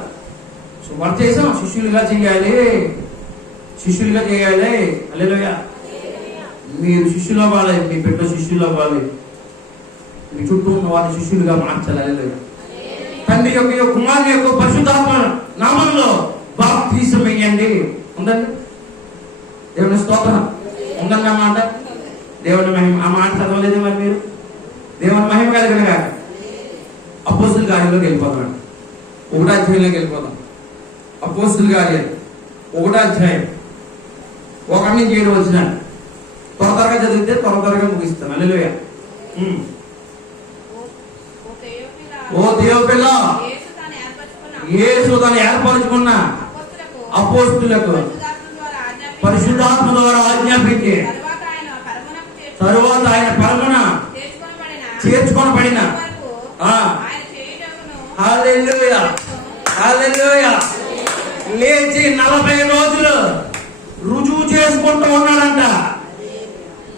సువార్త చేసాం, శిష్యులుగా చేయాలి. హల్లెలూయా. మీరు శిష్యులు అవ్వాలి. మీ బిడ్డ శిష్యులు అవ్వాలి. మీ చుట్టూ ఉన్న వారి శిష్యులుగా మార్చాలి. హల్లెలూయా. తండ్రి యొక్క కుమారుని యొక్క పరిశుద్ధాత్మ నామంలో బాప్తిసం వేయండి. ఉందండి. దేవుని స్తోత్రం. ఉందన్న మాట. దేవుని మహిమ. ఆ మాట చదవలేదు మరి మీరు? దేవుని మహిమ కలిగినగా అపోస్తుల కార్యంలోకి వెళ్ళిపోతాం. 1వ అధ్యాయంలోకి వెళ్ళిపోతాం. అపోస్తుల కార్యం 1వ అధ్యాయం 1 నుంచి 7 వచ్చిన త్వరగా చదివితే త్వరగా ముగిస్తాను. హల్లెలూయా. ఓ దేవపిల్ల, యేసు తను ఏర్పరచుకున్న అపోస్తులకు పరిశుద్ధాత్మ ద్వారా ఆజ్ఞాపించి తరువాత ఆయన పరమున చేర్చుకొనబడిన హల్లెలూయా. హల్లెలూయా. లేచి 40 రోజులు రుజువు చేసుకుంటూ ఉన్నాడంట.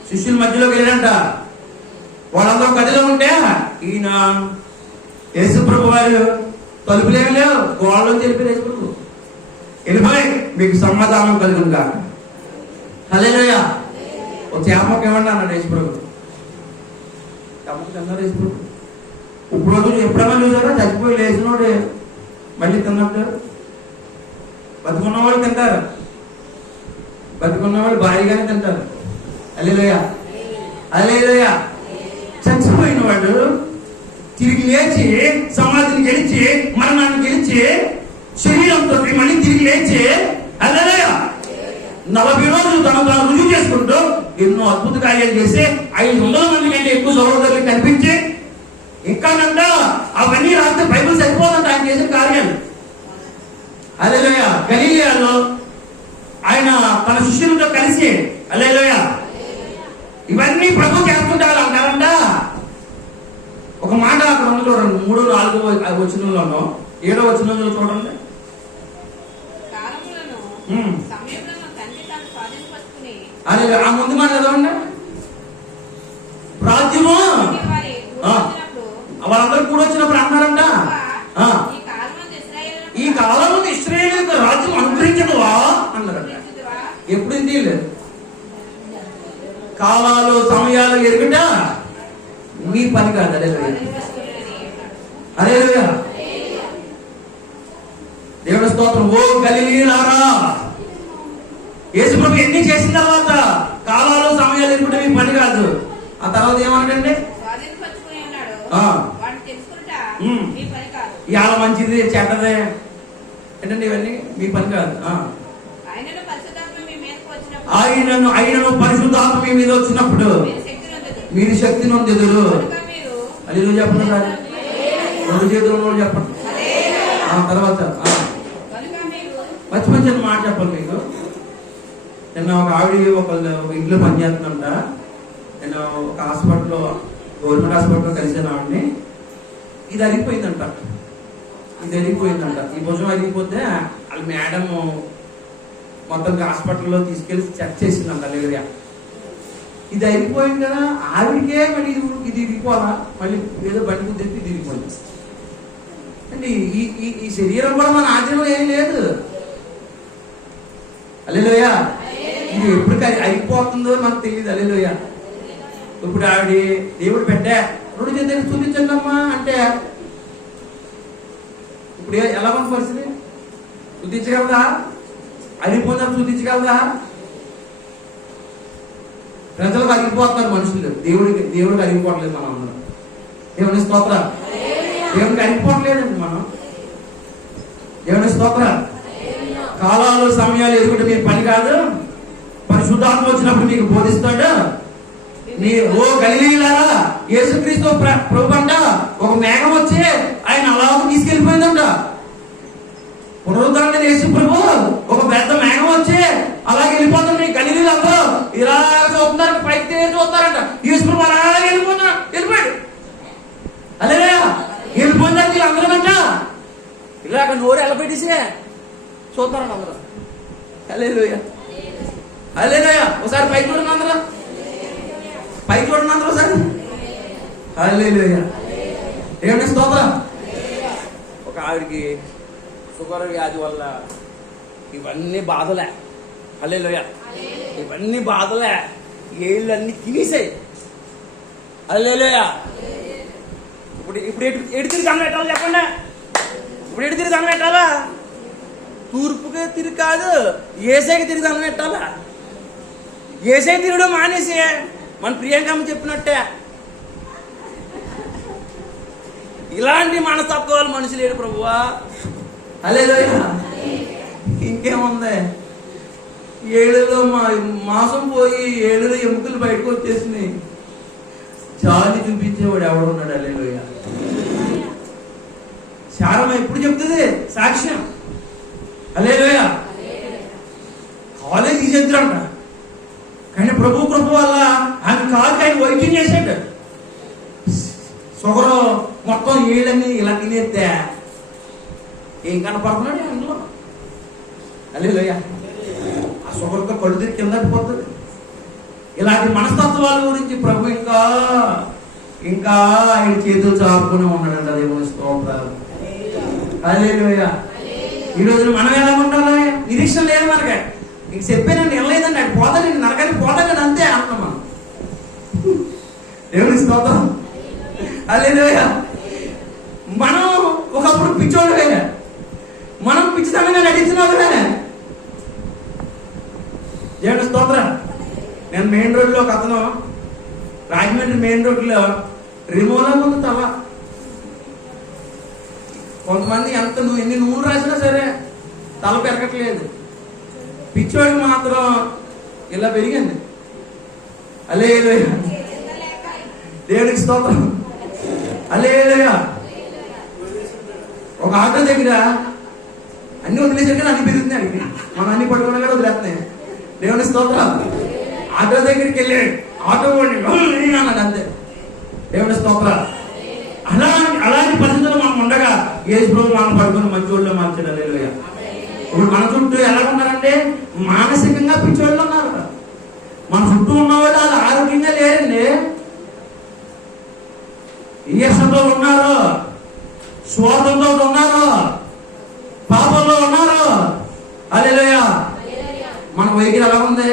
శిష్యుల మధ్యలోకి వెళ్ళాడంట. వాళ్ళందరూ గదిలో ఉంటే ఈయన యేసు ప్రభు వారు తలుపులేమి లేవు, గోడలో తెలిపారు. యేసు ప్రభు వెళ్ళిపోయి మీకు సమాధానం కలుగునుగా. హల్లెలూయా. ఒక చేపకి ఇవ్వండి అన్నాడు యేసు ప్రభు. చేపకి తిన్నారు యేసు ప్రభు. ఇప్పుడు ఎప్పుడైనా చూసారా? చచ్చిపోయి లేచినోడు మళ్ళీ తిన్నట్టు. బతుకున్నవాళ్ళు తింటారు, బతుకున్నవాళ్ళు భారీగానే తింటారు. హల్లెలూయా. హల్లెలూయా. చచ్చిపోయిన వాడు తిరిగి లేచి సమాధిని గెలిచి మరణాన్ని గెలిచి శరీరంతో మళ్ళీ తిరిగి లేచి హల్లెలూయా 40 రోజులు తను రుజువు చేసుకుంటూ ఎన్నో అద్భుత కార్యాలు చేసి 500 మంది కంటే ఎక్కువ సహోదరులు కనిపించి ఇంకానంట అవన్నీ రాస్తే బైబిల్ సరిపోదంట ఆయన చేసిన కార్యాలు. హల్లెలూయా. గలిలయలో ఆయన తన శిష్యులతో కలిసి హల్లెలూయా ఇవన్నీ ప్రభు చేస్తుంటారు అంటారంట. ఒక మాట అక్కడ ఉంది చూడండి. 3, 4 వచనంలోనో 7వ వచనంలో చూడండి. అదే ఆ ముందు మాట చదవండి. రాజ్యము వాళ్ళందరూ కూడా వచ్చినప్పుడు అన్నారంట, ఈ కాలంలో ఇశ్రాయేలు రాజ్యం అనుగ్రహించదువా అన్నారంట. ఎప్పుడు ఇంటి కాలాలు సమయాలు ఎరుగుట మీ పని కాదు. హల్లెలూయా. దేవుని స్తోత్రం. ఓ గలిలీయులారా, యేసు ప్రభు ఎన్ని చేసిన తర్వాత కాలాలు సమయాలు ఎరుగుట మీ పని కాదు. ఆ తర్వాత ఏమన్నాడండి? ఇవాళ మంచిది చెడ్డదే ఏంటండి, ఇవన్నీ మీ పని కాదు. ఆయనను పరిశుద్ధాత్మ మీ మీద వచ్చినప్పుడు మీరు శక్తి నొందెదరు. హల్లెలూయా చెప్పండి సార్. 2 చేతులు చెప్పండి. తర్వాత మంచి మాట చెప్పాలి మీకు. నిన్న ఒక ఆవిడ ఒక ఇంట్లో పనిచేస్తుందంట. నేను ఒక హాస్పిటల్లో, గవర్నమెంట్ హాస్పిటల్లో కలిసాను ఆవిడని. ఇది అరిగిపోయిందంట. ఈ భుజం అరిగిపోతే వాళ్ళ మేడం మొత్తం హాస్పిటల్లో తీసుకెళ్లి చెక్ చేసిందంట. హల్లెలూయా. ఇది అయిపోయింది కదా, ఆవిడికే మళ్ళీ ఇది ఇరిగిపోవాలా, మళ్ళీ ఏదో బండి కుదిరితే ఇది ఇరిగిపోయింది అంటే ఈ శరీరం కూడా మన ఆచరణలో ఏం లేదు. హల్లెలూయా. ఇది ఎప్పుడు అయిపోతుందో మనకు తెలియదు. హల్లెలూయా. ఇప్పుడు ఆవిడ దేవుడు పెట్టా 2 చేతులు చూపించండి అమ్మా అంటే ఇప్పుడు ఎలా ఉంది పరిస్థితి? చూపించగలదా? అరిగిపోయినా చూపించగలదా? ప్రజలకు అరిగిపోతున్నారు మనుషులు, దేవుడికి అరిగిపోవట్లేదు. మనం అందరం దేవుని స్తోత్ర. దేవుడికి అరిగిపోవట్లేదండి మనం. దేవుని స్తోత్ర. కాలాలు సమయాలు ఎదుగుంటే మీకు పని కాదు. పరిశుద్ధాత్మ వచ్చినప్పుడు మీకు బోధిస్తాడు. ఓ గలిలీయులారా, యేసుక్రీస్తు ప్రభు అంట ఒక మేఘం వచ్చి ఆయన అలా తీసుకెళ్లిపోయిందంట. పునరుద్ధరణ యేసు ప్రభు ఒక పెద్ద మేఘం వచ్చి అలాగే వెళ్ళిపోతుంది. గలిలీయులు అందరూ ఇలా చూస్తున్నారు, పైకి చూస్తారంట. యేసు ప్రభు అలా వెళ్ళిపోయాడు. అలేరా వెళ్ళిపోయిందంటే వీళ్ళందరూ అంట ఇలాగ నోరు ఎలా పెట్టేసి చూస్తారంట అందరూ. హల్లెలూయా. హల్లెలూయా. ఒకసారి పైకి చూడండి అందరూ, పైకి చూడండి అందరూ ఒకసారి. హల్లెలూయా. దేవుని స్తోత్రం. ఒక ఆవిడికి షుగర్ వ్యాధి వల్ల ఇవన్నీ బాధలే. హల్లెలూయా. ఇవన్నీ బాధలే, ఏళ్ళన్నీ తీసేయి. హల్లెలూయా. ఇప్పుడు ఎటు తిరిగి దండం పెట్టాలి చెప్పండి? ఇప్పుడు ఎటు తిరిగి దండం పెట్టాలా? తూర్పుకి తిరిగి కాదు, ఏసైకి తిరిగి దండం పెట్టాలా? ఏసై తిరగడం మానేసి మన ప్రియాంకమ్మ చెప్పినట్టే ఇలాంటి మనస్తత్వాలు మనుషులు లేడు ప్రభువా. హల్లెలూయా. ఇంకేముంది? ఏళ్ళలో మాసం పోయి ఏళ్ళలో ఎముకలు బయటకు వచ్చేసినాయి. జాలి చూపించేవాడు ఎవడున్నాడు? హల్లెలూయా. శారమ ఎప్పుడు చెప్తుంది సాక్ష్యం? హల్లెలూయా. కాలేజ్ తీసేద్దరంట, కానీ ప్రభు కృప వల్ల ఆయన కాలుకి ఆయన వైద్యం చేశాడు. షుగర్ మొత్తం ఏళ్ళని ఇలా తినేస్తే ఏం కనపడుతున్నాడు అందులో? హల్లెలూయా. ఆ షుగర్తో కళ్ళు తిరిగి కింద పోతుంది. ఇలాంటి మనస్తత్వాల గురించి ప్రభు ఇంకా ఆయన చేతులు చాపుకునే ఉన్నాడంట. దేవుని స్తోత్రాలు. హల్లెలూయా. ఈ రోజు మనం ఎలా ఉండాలి? నిరీక్షణ లేదు మనకి. నీకు చెప్పానండి వెళ్ళలేదండి, అది పోతానండి, నరకానికి పోతానండి, అంతే అంటున్నాం మనం. దేవుని స్తోత్రం. హల్లెలూయా. మనం ఒకప్పుడు పిచ్చోళ్ళు వేరే, మనం పిచ్చితనంగా నటించిన వాళ్ళనే. దేవుని స్తోత్రం. నేను మెయిన్ రోడ్లో ఒక అతను, రాజమండ్రి మెయిన్ రోడ్లో రిమోలా ఉంది తల. కొంతమంది నువ్వు ఎన్ని నూనె రాసినా సరే తల పెరగట్లేదు, పిచ్చోడికి మాత్రం ఇలా పెరిగింది. హల్లెలూయా. దేవునికి స్తోత్రం. హల్లెలూయా. ఒక ఆటో దగ్గర అన్ని వదిలేసరికి అన్ని పెరుగుతున్నాయి, మనం అన్ని పట్టుకున్నా కూడా వదిలేస్తున్నాయి. దేవుని స్తోత్రం. ఆటో దగ్గరికి వెళ్ళాడు, ఆటో అన్నాడు అంతే. దేవుని స్తోత్రం. అలాంటి పరిస్థితులు మనం ఉండగా యేసు ప్రభు మనం పడుకుని మంచి వాళ్ళు మార్చాడు. హల్లెలూయా. ఇప్పుడు మన చుట్టూ ఎలా ఉన్నారంటే మానసికంగా పిచ్చోళ్ళు ఉన్నారు. మన చుట్టూ ఉన్నవాళ్ళు వాళ్ళు ఆరోగ్యంగా లేరండి. ఈయసంతో ఉన్నారు, స్వార్థంతో ఉన్నారు, పాపంలో ఉన్నారు. హల్లెలూయా. మన వైఖరి ఎలా ఉంది?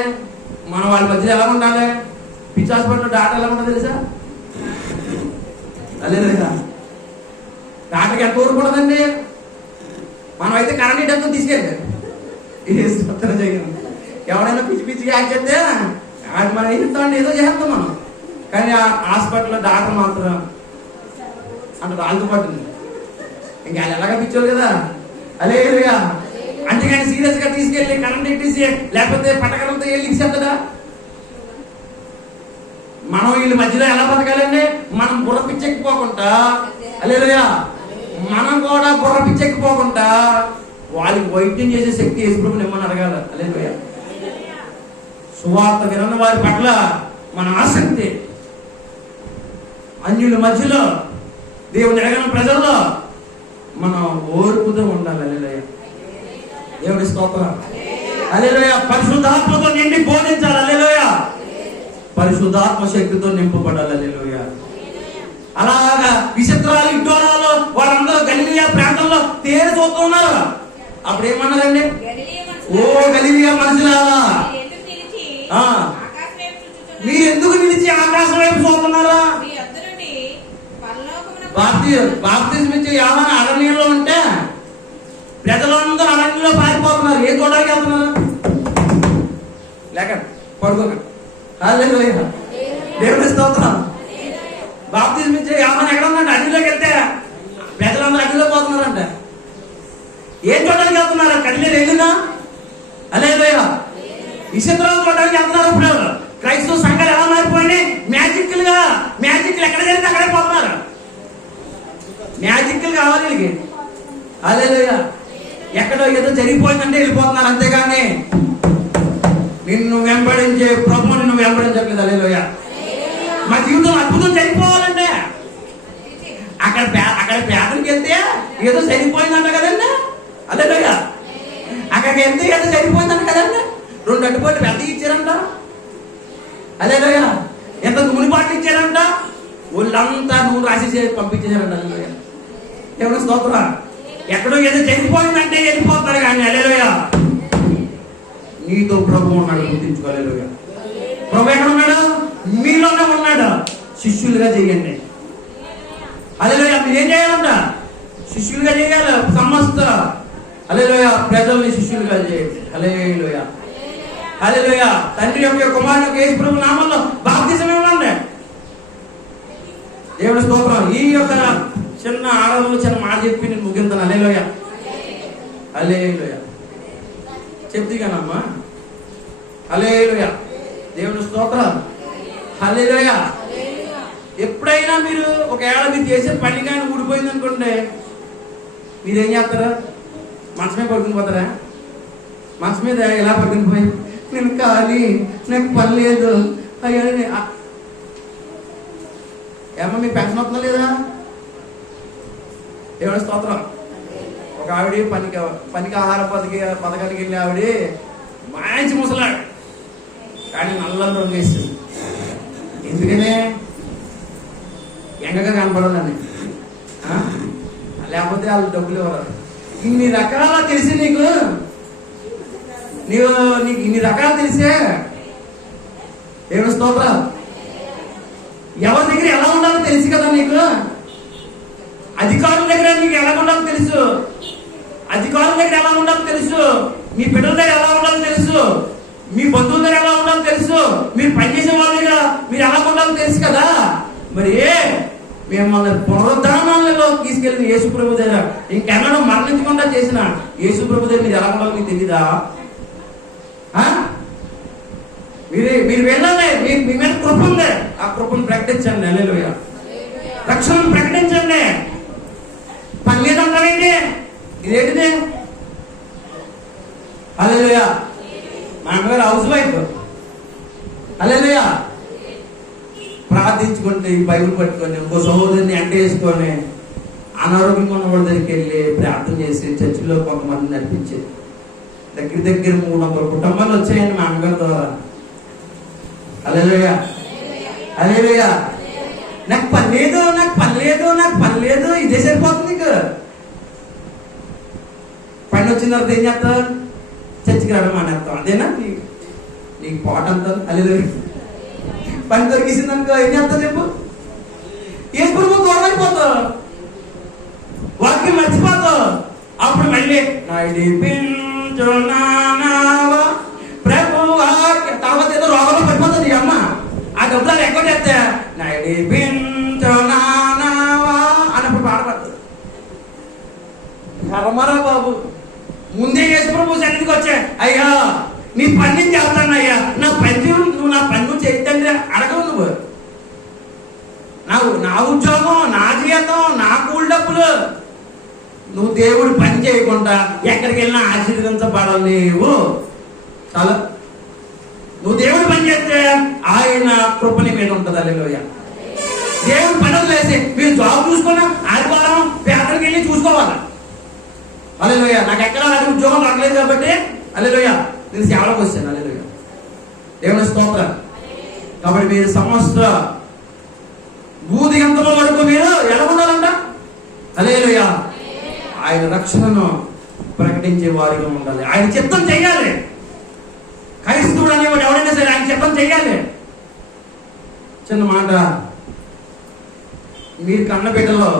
మన వాళ్ళ మధ్యలో ఎలా ఉండాలి? పిచ్చి హాస్పిటల్ డాక్టర్ ఎలా ఉంటుంది తెలుసా? హల్లెలూయా. డాక్టర్కి ఎంత ఊరుకూడదండి. మనం అయితే కరెంట్ డబ్బులు తీసుకెళ్ళాం, ఎవడైనా పిచ్చి పిచ్చిగా యాక్ట్ చేస్తే అది మనం ఏం ఏదో చేస్తాం మనం. కానీ ఆ హాస్పిటల్లో డాక్టర్ మాత్రం అంటే వాళ్ళతో పాటు ఇంకా వాళ్ళు ఎలాగ పిచ్చోళ్ళు కదా. హల్లెలూయా. అంతేగాని సీరియస్ గా తీసుకెళ్ళి కరెంట్ ఎట్టేసి లేకపోతే పట్టకరంతో వెళ్ళి ఇచ్చేస్తుందా? మనం వీళ్ళ మధ్యలో ఎలా బతకాలండి? మనం బుర్ర పిచ్చెక్కిపోకుండా, హల్లెలూయా, మనం కూడా బుర్ర పిచ్చెక్కిపోకుండా వాళ్ళకి వైద్యం చేసే శక్తి యేసు ప్రభువుని ఇమ్మని అడగాల. హల్లెలూయా. సువార్త వినని వారి పట్ల మన ఆసక్తి, అన్యుల మధ్యలో దేవుని ఎరగని ప్రజల్లో మనం ఓర్పుతో ఉండాలి. హల్లెలూయా. దేవుని స్తోత్రం. హల్లెలూయా. పరిశుద్ధాత్మతో నిండి బోధించాలి. హల్లెలూయా. పరిశుద్ధాత్మ శక్తితో నింపబడాలి. హల్లెలూయా. అలాగా విచిత్రాలు ఇడ్డోరాలు వాళ్ళందరూ గలిలియా ప్రాంతంలో తేరు చూస్తున్నారు. అప్పుడు ఏమన్నారండి? గలిలయ ఓ గలిలియా మనుషులారా, ఎందుకు నిలిచి ఆ. ఆకాశం వైపు చూచుచున్నారు? మీరు ఎందుకు నిలిచి ఆకాశం వైపు చూస్తున్నారా? మీ యొద్ద నుండి పరలోకమునకు బాప్తిజం ఇచ్చే యోహాను అరణ్యంలో ఉంటే ప్రజలందరూ అరణ్యంలో పారిపోతున్నారు. ఏ చూడడానికి వెళ్తున్నారు? లేక పడుకోకండి. హల్లెలూయా. దేవుని స్తోత్రం. బాప్తిజం ఇచ్చే యోహాను ఎక్కడ ఉన్నాడు? అడవిలోకి వెళ్తే ప్రజలందరూ అడవిలో పోతున్నారంట. ఏం చూడడానికి వెళ్తున్నారు? కడిలే వెళ్ళినా హల్లెలూయా. విచిత్రాలు చూడడానికి వెళ్తున్నారు. ఇప్పుడు క్రైస్తవ సంఘాలు ఎలా మారిపోయింది? మ్యాజిక్లు ఎక్కడ జరిగితే అక్కడే పోతున్నారు. మ్యాజిక్లు కావాలి వీళ్ళకి. హల్లెలూయా. ఎక్కడో ఏదో జరిగిపోయిందంటే వెళ్ళిపోతున్నారు, అంతేగాని నిన్ను వెంబడించే ప్రభువుని నువ్వు వెంబడించట్లేదు. హల్లెలూయా. మా జీవితం అద్భుతం జరిగిపోవాలంటే అక్కడ పేదరికి వెళ్తే ఏదో సరిపోయిందంట కదండి. హల్లెలూయా. అక్కడికి వెళ్తే ఏదో సరిపోయిందంట కదండి. 2 అడ్డుపాట్లు పెద్ద ఇచ్చారంట. హల్లెలూయా. ఎంత నూనె బాటలు ఇచ్చారంట. వాళ్ళంతా నూనె రాసి పంపించేశారంట. హల్లెలూయా. దేవుని స్తోత్రం. ఎక్కడో ఏదో చనిపోయిందంటే వెళ్ళిపోతారు కానీ హల్లెలూయా. నీతో ప్రభు ఉన్నాడు, గుర్తించుకో. హల్లెలూయా. ప్రభు ఎక్కడ ఉన్నాడు? మీలోనే ఉన్నాడు. శిష్యులుగా చేయండి. హల్లెలూయా. మీరేం చేయాలంట? శిష్యులుగా చేయాలి. సమస్త హల్లెలూయా ప్రజల్ని శిష్యులుగా చేయండి. హల్లెలూయా. హల్లెలూయా. తండ్రి యొక్క కుమారుని యొక్క యేసు ప్రభు నామములో బాప్తిసం ఇవ్వండి. దేవుని స్తోత్రం. ఈ యొక్క చిన్న ఆడవాళ్ళు చిన్న మాట చెప్పి నేను ముగింతాను. హల్లెలూయా. హల్లెలూయా. చెప్తీగానమ్మా. హల్లెలూయా. దేవుని స్తోత్రం. హల్లెలూయా. ఎప్పుడైనా మీరు ఒకవేళ మీరు చేసే పని కానీ ఊడిపోయింది అనుకోండి, మీరేం చేస్తారా? మనసు మీద పడుకుని పోతారా? మనసు మీద ఎలా పడుకుని పోయి నేను ఖాళీ, నాకు పని లేదు అయ్యా. ఏమో మీ పెన్షన్ వస్తుందా లేదా? దేవుని స్తోత్రం. ఒక ఆవిడ పనికి ఆహార పథకానికి వెళ్ళి ఆవిడ మంచి ముసలాడు కానీ నల్లని రంగు వేస్తుంది. ఎందుకనే? ఎంగగా కనపడాలని. లేకపోతే వాళ్ళు డబ్బులు ఇవ్వరు. ఇన్ని రకాల తెలిసి నీకు ఇన్ని రకాలు తెలిసే. దేవుని స్తోత్రం. ఎవరి దగ్గర ఎలా ఉండాలో తెలుసు కదా నీకు. అధికారుల దగ్గర నీకు ఎలా ఉండాలో తెలుసు. అధికారుల దగ్గర ఎలా ఉండాలో తెలుసు. మీ బిడ్డల దగ్గర ఎలా ఉండాలో తెలుసు. మీ బంధువుల దగ్గర ఎలా ఉండాలో తెలుసు. మీరు పనిచేసే వాళ్ళ దగ్గర మీరు ఎలా ఉండాలో తెలుసు కదా. మరి మిమ్మల్ని పునరుద్ధానంలో తీసుకెళ్ళిన యేసు ప్రభు దగ్గర ఇంకెన్నడూ మరణించకుండా చేసిన యేసు ప్రభు దగ్గర మీరు ఎలా ఉండాలో మీకు తెలీదా? మీరు వెళ్ళాలి. మీ మీద కృప ఉంది. ఆ కృపను ప్రకటించండి. హల్లెలూయా. రక్షణను ప్రకటించండి. పని లేదంటారండి. ఇదేంటిది? హల్లెలూయా. మా అమ్మగారు హౌస్ వైఫ్. హల్లెలూయా. ప్రార్థించుకుంటే ఈ బైబిల్ పట్టుకొని ఇంకో సహోదరిని వేసుకొని అనారోగ్యంగా ఉన్న వాళ్ళ దగ్గరికి వెళ్ళి ప్రార్థన చేసి చర్చిలో కొంతమంది నడిపించేది. దగ్గర 300 కుటుంబాలు వచ్చాయండి మా అమ్మగారి ద్వారా. హల్లెలూయా. హల్లెలూయా. నాకు పని లేదు ఇదే సరిపోతుంది. నీకు పని వచ్చిన తర్వాత ఏం చేస్తావు? చర్చికి రావడం మానేస్తాం. అదేనా నీకు పాట అంతా? హల్లెలూయా. పని దొరికిసింది అనుకో ఏం చేస్తావు చెప్పు? యేసు ప్రభువు దూరం అయిపోతావు. వాక్యం మర్చిపోతావు. అప్పుడు మళ్ళీ ప్రభువా తర్వాత ఏదో రోగంలో పడిపోతుంది అమ్మ. ఆ డబ్బులు ఎక్కువ చేస్తా అన్నప్పుడు పాడపడుతుంది. కర్మరా బాబు. ముందే యేసు ప్రభు సన్నిధికి వచ్చా, అయ్యా నీ పని నేను చేస్తాను అయ్యా, నువ్వు నా పని నువ్వు చేయొద్దండి అడగవు. నా ఉద్యోగం, నా జీతం, నా కూలి డబ్బులు, నువ్వు దేవుడు పని చేయకుండా ఎక్కడికి వెళ్ళినా ఆశీర్వదించబడలేవు. చాలా నువ్వు దేవుడు పని చేస్తే ఆయన కృపని మీద ఉంటుంది. హల్లెలూయా. దేవుడు పని వదిలేసి మీరు జాబ్ చూసుకున్నా ఆదివారం పేదరికి వెళ్ళి చూసుకోవాలి. హల్లెలూయా. నాకు ఎక్కడ అది ఉద్యోగం రావట్లేదు కాబట్టి హల్లెలూయా నేను సేవలోకి వచ్చాను. హల్లెలూయా. దేవుని స్తోత్రం. కాబట్టి మీరు సమస్త భూదిగంతముల వరకు మీరు ఎలా ఉండాలంట? హల్లెలూయా. ఆయన రక్షణను ప్రకటించే వారిగా ఉండాలి. ఆయన చిత్తం చెయ్యాలి. క్రైస్తవుడు అనేవాడు ఎవరైనా సరే ఆయన చిత్తం చెయ్యాలి. చిన్న మాట, మీరు కన్న బిడ్డలో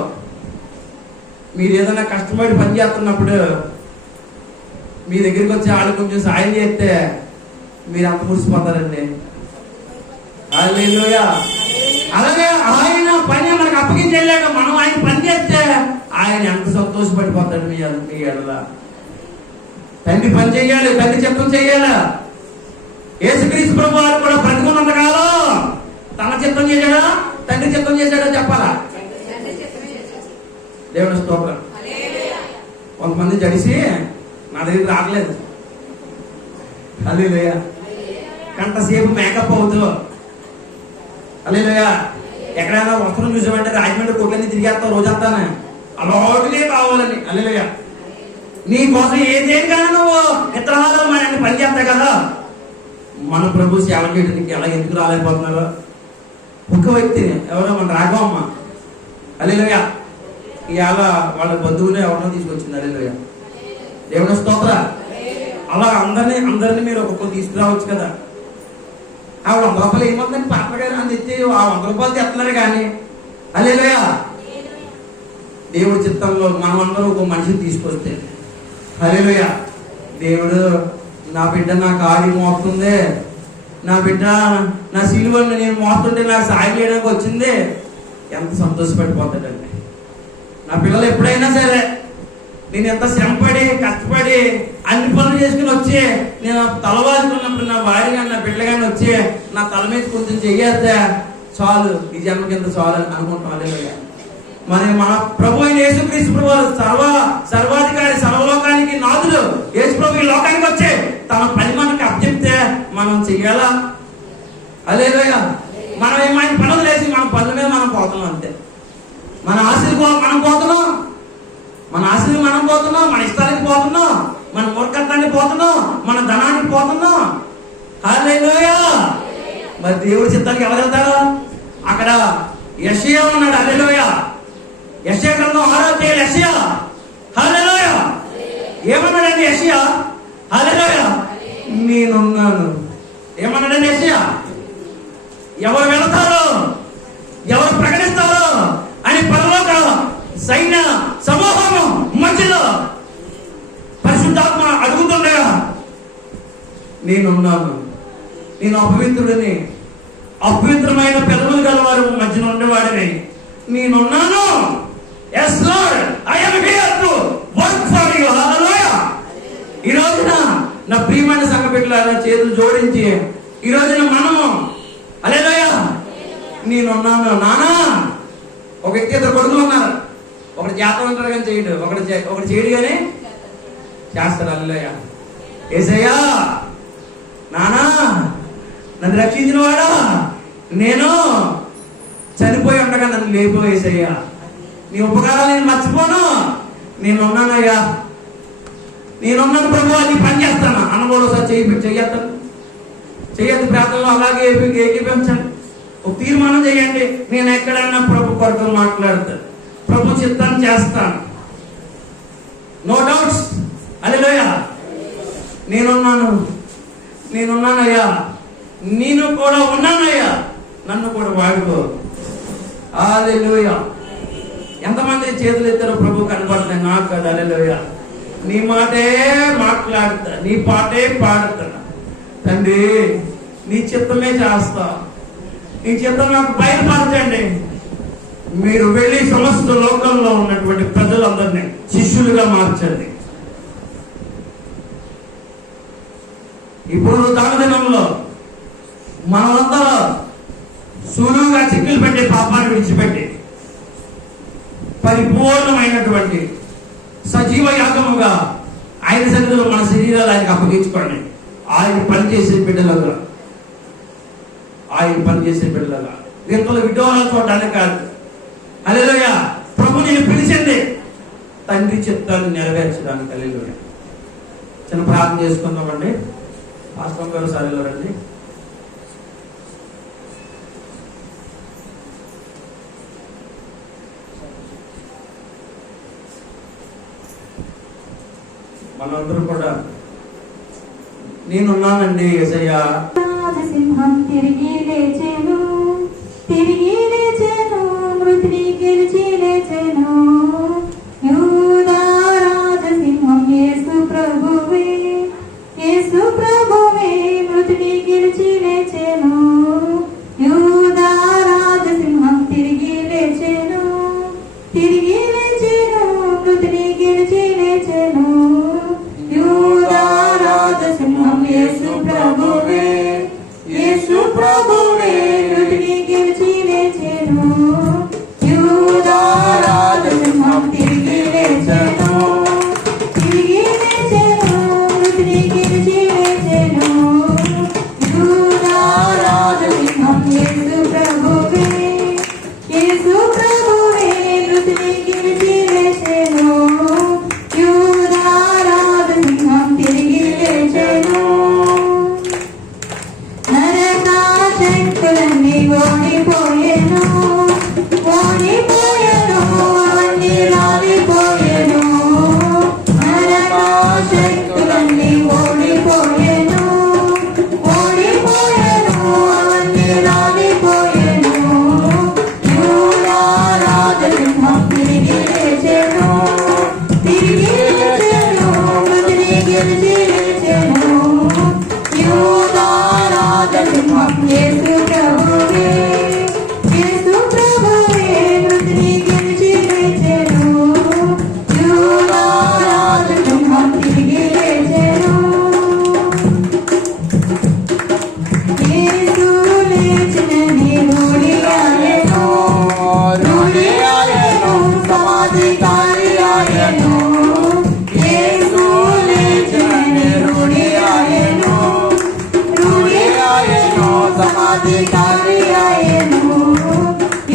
మీరు ఏదైనా కష్టపడి పని చేస్తున్నప్పుడు మీ దగ్గరికి వచ్చి వాళ్ళు కొంచెం సాయం చేస్తే మీరు అంత మురిసిపోతారండి. హల్లెలూయా. అలాగే ఆయన పని మనకు అప్పగించలేడు, మనం ఆయన పని చేస్తే ఆయన ఎంత సంతోషపడిపోతాడు మీ ఎడల. తండ్రి పని చెయ్యాలి, తండ్రి చిత్తం చెయ్యాలి. యేసుక్రీస్తు ప్రభు వారు కూడా బ్రతికున్నంత కాలం తన చిత్తం చేశాడా, తండ్రి చిత్తం చేశాడో చెప్పాలా? దేవుని స్తోత్రం. కొంతమంది జడిసి నా దగ్గర రావట్లేదు. హల్లెలూయా. గంటసేపు మేకప్ అవుతూ, హల్లెలూయా. ఎక్కడైనా వస్త్రం చూసామంటే రాజమండ్రి కొట్లని తిరిగేస్తావు రోజంతానే, అలాగే కావాలని. హల్లెలూయా. నీ కోసం దేనికైనా నువ్వు ఇతరాలు మన పని చేస్తాయి కదా. మన ప్రభు సేవ చేయడానికి ఎలా ఎందుకు రాలేకపోతున్నారు? ఒక వ్యక్తి ఎవరో మన రాఘవమ్మ, హల్లెలూయా, ఇవాళ వాళ్ళ బంధువులు ఎవరినో తీసుకొచ్చింది. హల్లెలూయా. దేవుని స్తోత్ర. అలా అందరినీ మీరు ఒక్కొక్కరు తీసుకురావచ్చు కదా. ఆ 100 రూపాయలు ఏమవుతుందని పాత్ర గారు అని తెచ్చి ఆ 100 రూపాయలు తెస్తున్నారు కానీ, హల్లెలూయా, దేవుడి చిత్తంలో మనం అందరూ ఒక మనిషిని తీసుకొస్తే, హల్లెలూయా, దేవుడు నా బిడ్డ నా కాడి మోస్తుంది, నా బిడ్డ నా సిలువను నేను మోస్తుంటే నాకు సాయం చేయడానికి వచ్చింది, ఎంత సంతోషపడిపోతాడండి. నా పిల్లలు ఎప్పుడైనా సరే నేను ఎంత శ్రమపడి కష్టపడి అన్ని పనులు చేసుకుని వచ్చి నేను తలవాల్చుకున్నప్పుడు నా భార్య కానీ నా బిడ్డ కానీ వచ్చి నా తల మీద కొంచెం చెయ్యేస్తే చాలు, ఈ జన్మకి ఎంత చాలు అని అనుకుంటాం. హల్లెలూయా. మరి మన ప్రభు అయిన యేసుక్రీస్తు ప్రభు సర్వాధికారి, సర్వలోకానికి నాథుడు యేసు ప్రభు ఈ లోకానికి వచ్చి తన పని మనకి అప్పచెప్తే మనం చెయ్యాలా? హల్లెలూయా. మనం ఏమైనా పనులు వేసి మన పనుల మీద మనం పోతున్నాం అంతే. మన ఆశలకు మనం పోతున్నాం, మన ఆశలకు మనం పోతున్నాం, మన ఇష్టానికి పోతున్నాం, మన మూర్ఖత్వానికి పోతున్నాం, మన ధనానికి పోతున్నాం. హల్లెలూయా. మరి దేవుడి చిత్తానికి ఎవరు వెళ్తారు? అక్కడ యెషయా ఉన్నాడు. హల్లెలూయా. యెషయా గ్రంథం 6వ అధ్యాయం యెషయా, హల్లెలూయా, ఏమన్నాడండి యెషయా? హల్లెలూయా, నేనున్నాను. ఏమన్నాడండి యెషయా? ఎవరు వెళతారో, ఎవరు ప్రకటిస్తారో అని పరలోక సైన్య సమూహము మధ్యలో పరిశుద్ధాత్మ అడుగుతుండగా, నేనున్నాను, నేను అపవిత్రుడిని, అపవిత్రమైన పెదవులు గలవారు మధ్యన ఉండేవాడిని, నేనున్నాను. Yes Lord, I am here to work for you. Hallelujah. ఈ రోజున నా ప్రియమైన సంఘ బిడ్డలారా చేతులు జోడించి ఈ రోజున మనము హల్లెలూయా, నేనున్నాను. నానా, ఒక వ్యక్తి ఇద్దరు కొడుకులు ఉన్నారు. ఒకటి చేత ఉంటారు కానీ చేయడు, ఒకటి చేయడు కానీ చేస్తాడు. హల్లెలూయా. యేసయ్యా, నానా నన్ను రక్షించిన వాడా, నేను చనిపోయి ఉండగా నన్ను లేపు యేసయ్యా, నీ ఉపకారాలు నేను మర్చిపోను, నేనున్నానయ్యా, నేనున్నాను ప్రభు, నీ పని చేస్తాను అన్నగోడు సార్ చెయ్యొద్దు ప్రాంతంలో అలాగే ఏకీపించండి. ఒక తీర్మానం చేయండి, నేను ఎక్కడైనా ప్రభు కొరకు మాట్లాడతాను, ప్రభు చిత్తాన్ని చేస్తాను. No doubts. హల్లెలూయా. నేనున్నానయ్యా, నేను కూడా ఉన్నానయ్యా, నన్ను కూడా వాడుకో. హల్లెలూయా. ఎంతమంది చేతులు ఎత్తారో ప్రభు కనబడుతున్నాయి నాకు కదా. హల్లెలూయా. నీ మాటే మాట్లాడుతా, నీ పాటే పాడుతున్నా తండ్రి, నీ చిత్తమే చేస్తా, నీ చిత్తం నాకు బయటపరచండి. మీరు వెళ్ళి సమస్త లోకంలో ఉన్నటువంటి ప్రజలందరినీ శిష్యులుగా మార్చండి. ఇప్పుడు దినంలో మనమందరూ సులువుగా చిక్కులు పెట్టే పాపాన్ని విడిచిపెట్టి పరిపూర్ణమైనటువంటి సజీవ యాగముగా ఆయన సన్నిధిలో మన శరీరాలు ఆయనకు అప్పగించుకోండి. ఆయన పనిచేసే బిడ్డలుగా, ఆయన పనిచేసే బిడ్డలుగా, దీంట్లో విడ్డోరాలు చూడడానికి కాదు. హల్లెలూయా. ప్రభు నేను పిలిచింది తండ్రి చిత్తాన్ని నెరవేర్చడానికి. హల్లెలూయా. చిన్న ప్రార్థన చేసుకుందామండి. పాస్టర్ గారు సారిలో రండి. మనందరూ కూడా నేనున్నానండి యేసయ్యా. రాజసింహం తిరిగి లేచెను, తిరిగి లేచెను, మృతిని గెలిచి లేచెను. యూదా రాజసింహం యేసు ప్రభువే, యేసు ప్రభువే, మృతిని గెలిచి లేచెను. యూదా రాజసింహం తిరిగి లేచెను, తిరిగి లేచెను, మృతిని గెలిచి లేచెను. యూదా రాజసింహం యేసు ప్రభువే, యేసు ప్రభువే, మృతిని గెలిచి లేచెను. యూదా రాజసింహం తిరిగి లేచెను, తిరిగి లేచెను, మృతిని గెలిచి లేచెను. యూదా రాజసింహం యేసు ప్రభువే, యేసు ప్రభువే, మృతిని గెలిచి లేచెను. యూదా రాజసింహం తిరిగి లేచెను. నరకాశక్తులన్నీ ఓడిపోయెను, ఓడిపోయెను, అన్నీ రాలిపోయెను. నరకాశక్తులన్నీ ఓడిపోయెను, ఓడిపోయెను, అన్నీ రాలిపోయెను. యూదా రాజసింహం తిరిగి లేచెను, తిరిగి లేచెను, మృతిని గెలిచి లేచెను. యూదా రాజసింహం యేసు ప్రభువే, యేసు ప్రభువే, మృతిని గెలిచి లేచెను. యూదా రాజసింహం తిరిగి లేచెను. యేసు లేచినని రూఢియాయెను, రూఢియాయెను, సమాధి ఖాళీయాయెను. యేసు లేచినని రూఢియాయెను, రూఢియాయెను, సమాధి ఖాళీయాయెను.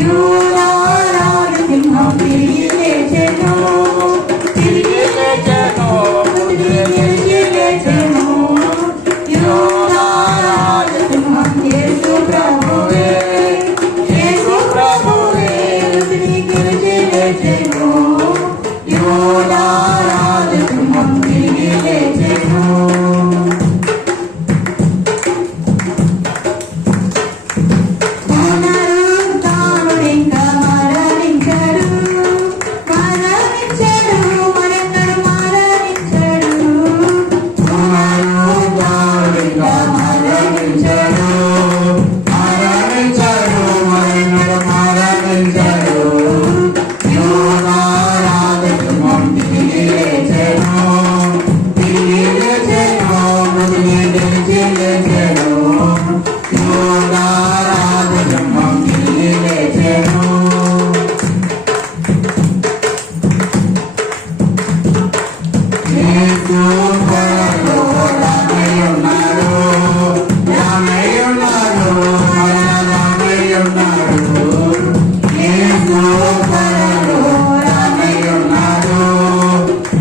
యూదా రాజసింహం తిరిగి లేచెను, తిరిగి లేచెను, మృతిని గెలిచి లేచెను. యూదా రాజసింహం యేసు ప్రభువే, యేసు ప్రభువే, మృతిని గెలిచి లేచెను. యూదా రాజసింహం తిరిగి లేచెను. పునరుద్ధానుడింకా మరణించడు, మరణించడు, మరెన్నడు మరణించడు. పునరుద్ధానుడింకా మరణించడు, మరణించడు, మరెన్నడు మరణించడు. యూదా రాజసింహం తిరిగి లేచెను, తిరిగి లేచెను, మృతిని గెలిచి లేచెను. యూదా రాజసింహం తిరిగి లేచెను. యేసు త్వరలో రానయ్యున్నాడు, రానయ్యున్నాడు, మరలా రానయ్యున్నాడు. యేసు త్వరలో రానయ్యున్నాడు,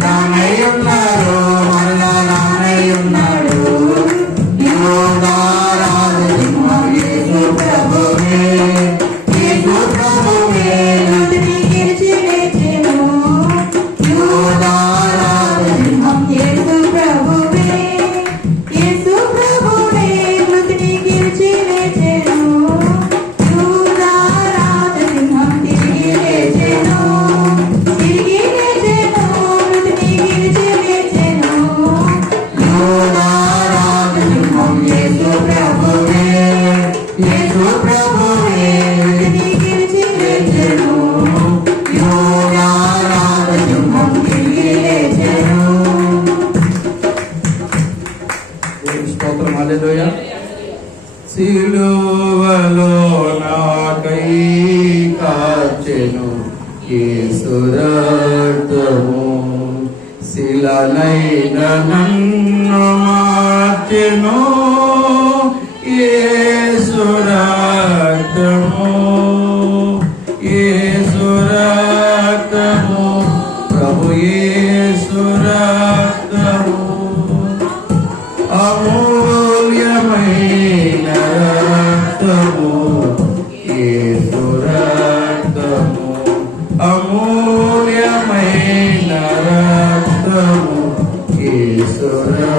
రానయ్యున్నాడు, మరలా రానయ్యున్నాడు. యూదా రాజసింహం యేసు ప్రభువే, యేసు ప్రభువే, మృతిని గెలిచి లేచెను. యూదా రాజసింహం యేసు ప్రభువే, యేసు ప్రభువే, మృతిని గెలిచి లేచెను. యూదా రాజసింహం తిరిగి లేచెను, తిరిగి లేచెను, మృతిని గెలిచి లేచెను. యూదా రాజసింహం యేసు ప్రభువే, యేసు ప్రభువే, మృతిని గెలిచి లేచెను. యూదా రాజసింహం తిరిగి లేచెను. దేవుని స్తోత్రం, హల్లెలూయా. సిలువలో నాకై కాచెను యేసు రక్తము, శిలనైన నన్ను మార్చెను యేసు రక్తము, యేసు రక్తము, ప్రభు యేసు రక్తము, అమూల్యమైన రక్తము, యేసు రక్తము, అమూల్యమైన రక్తము, యేసురా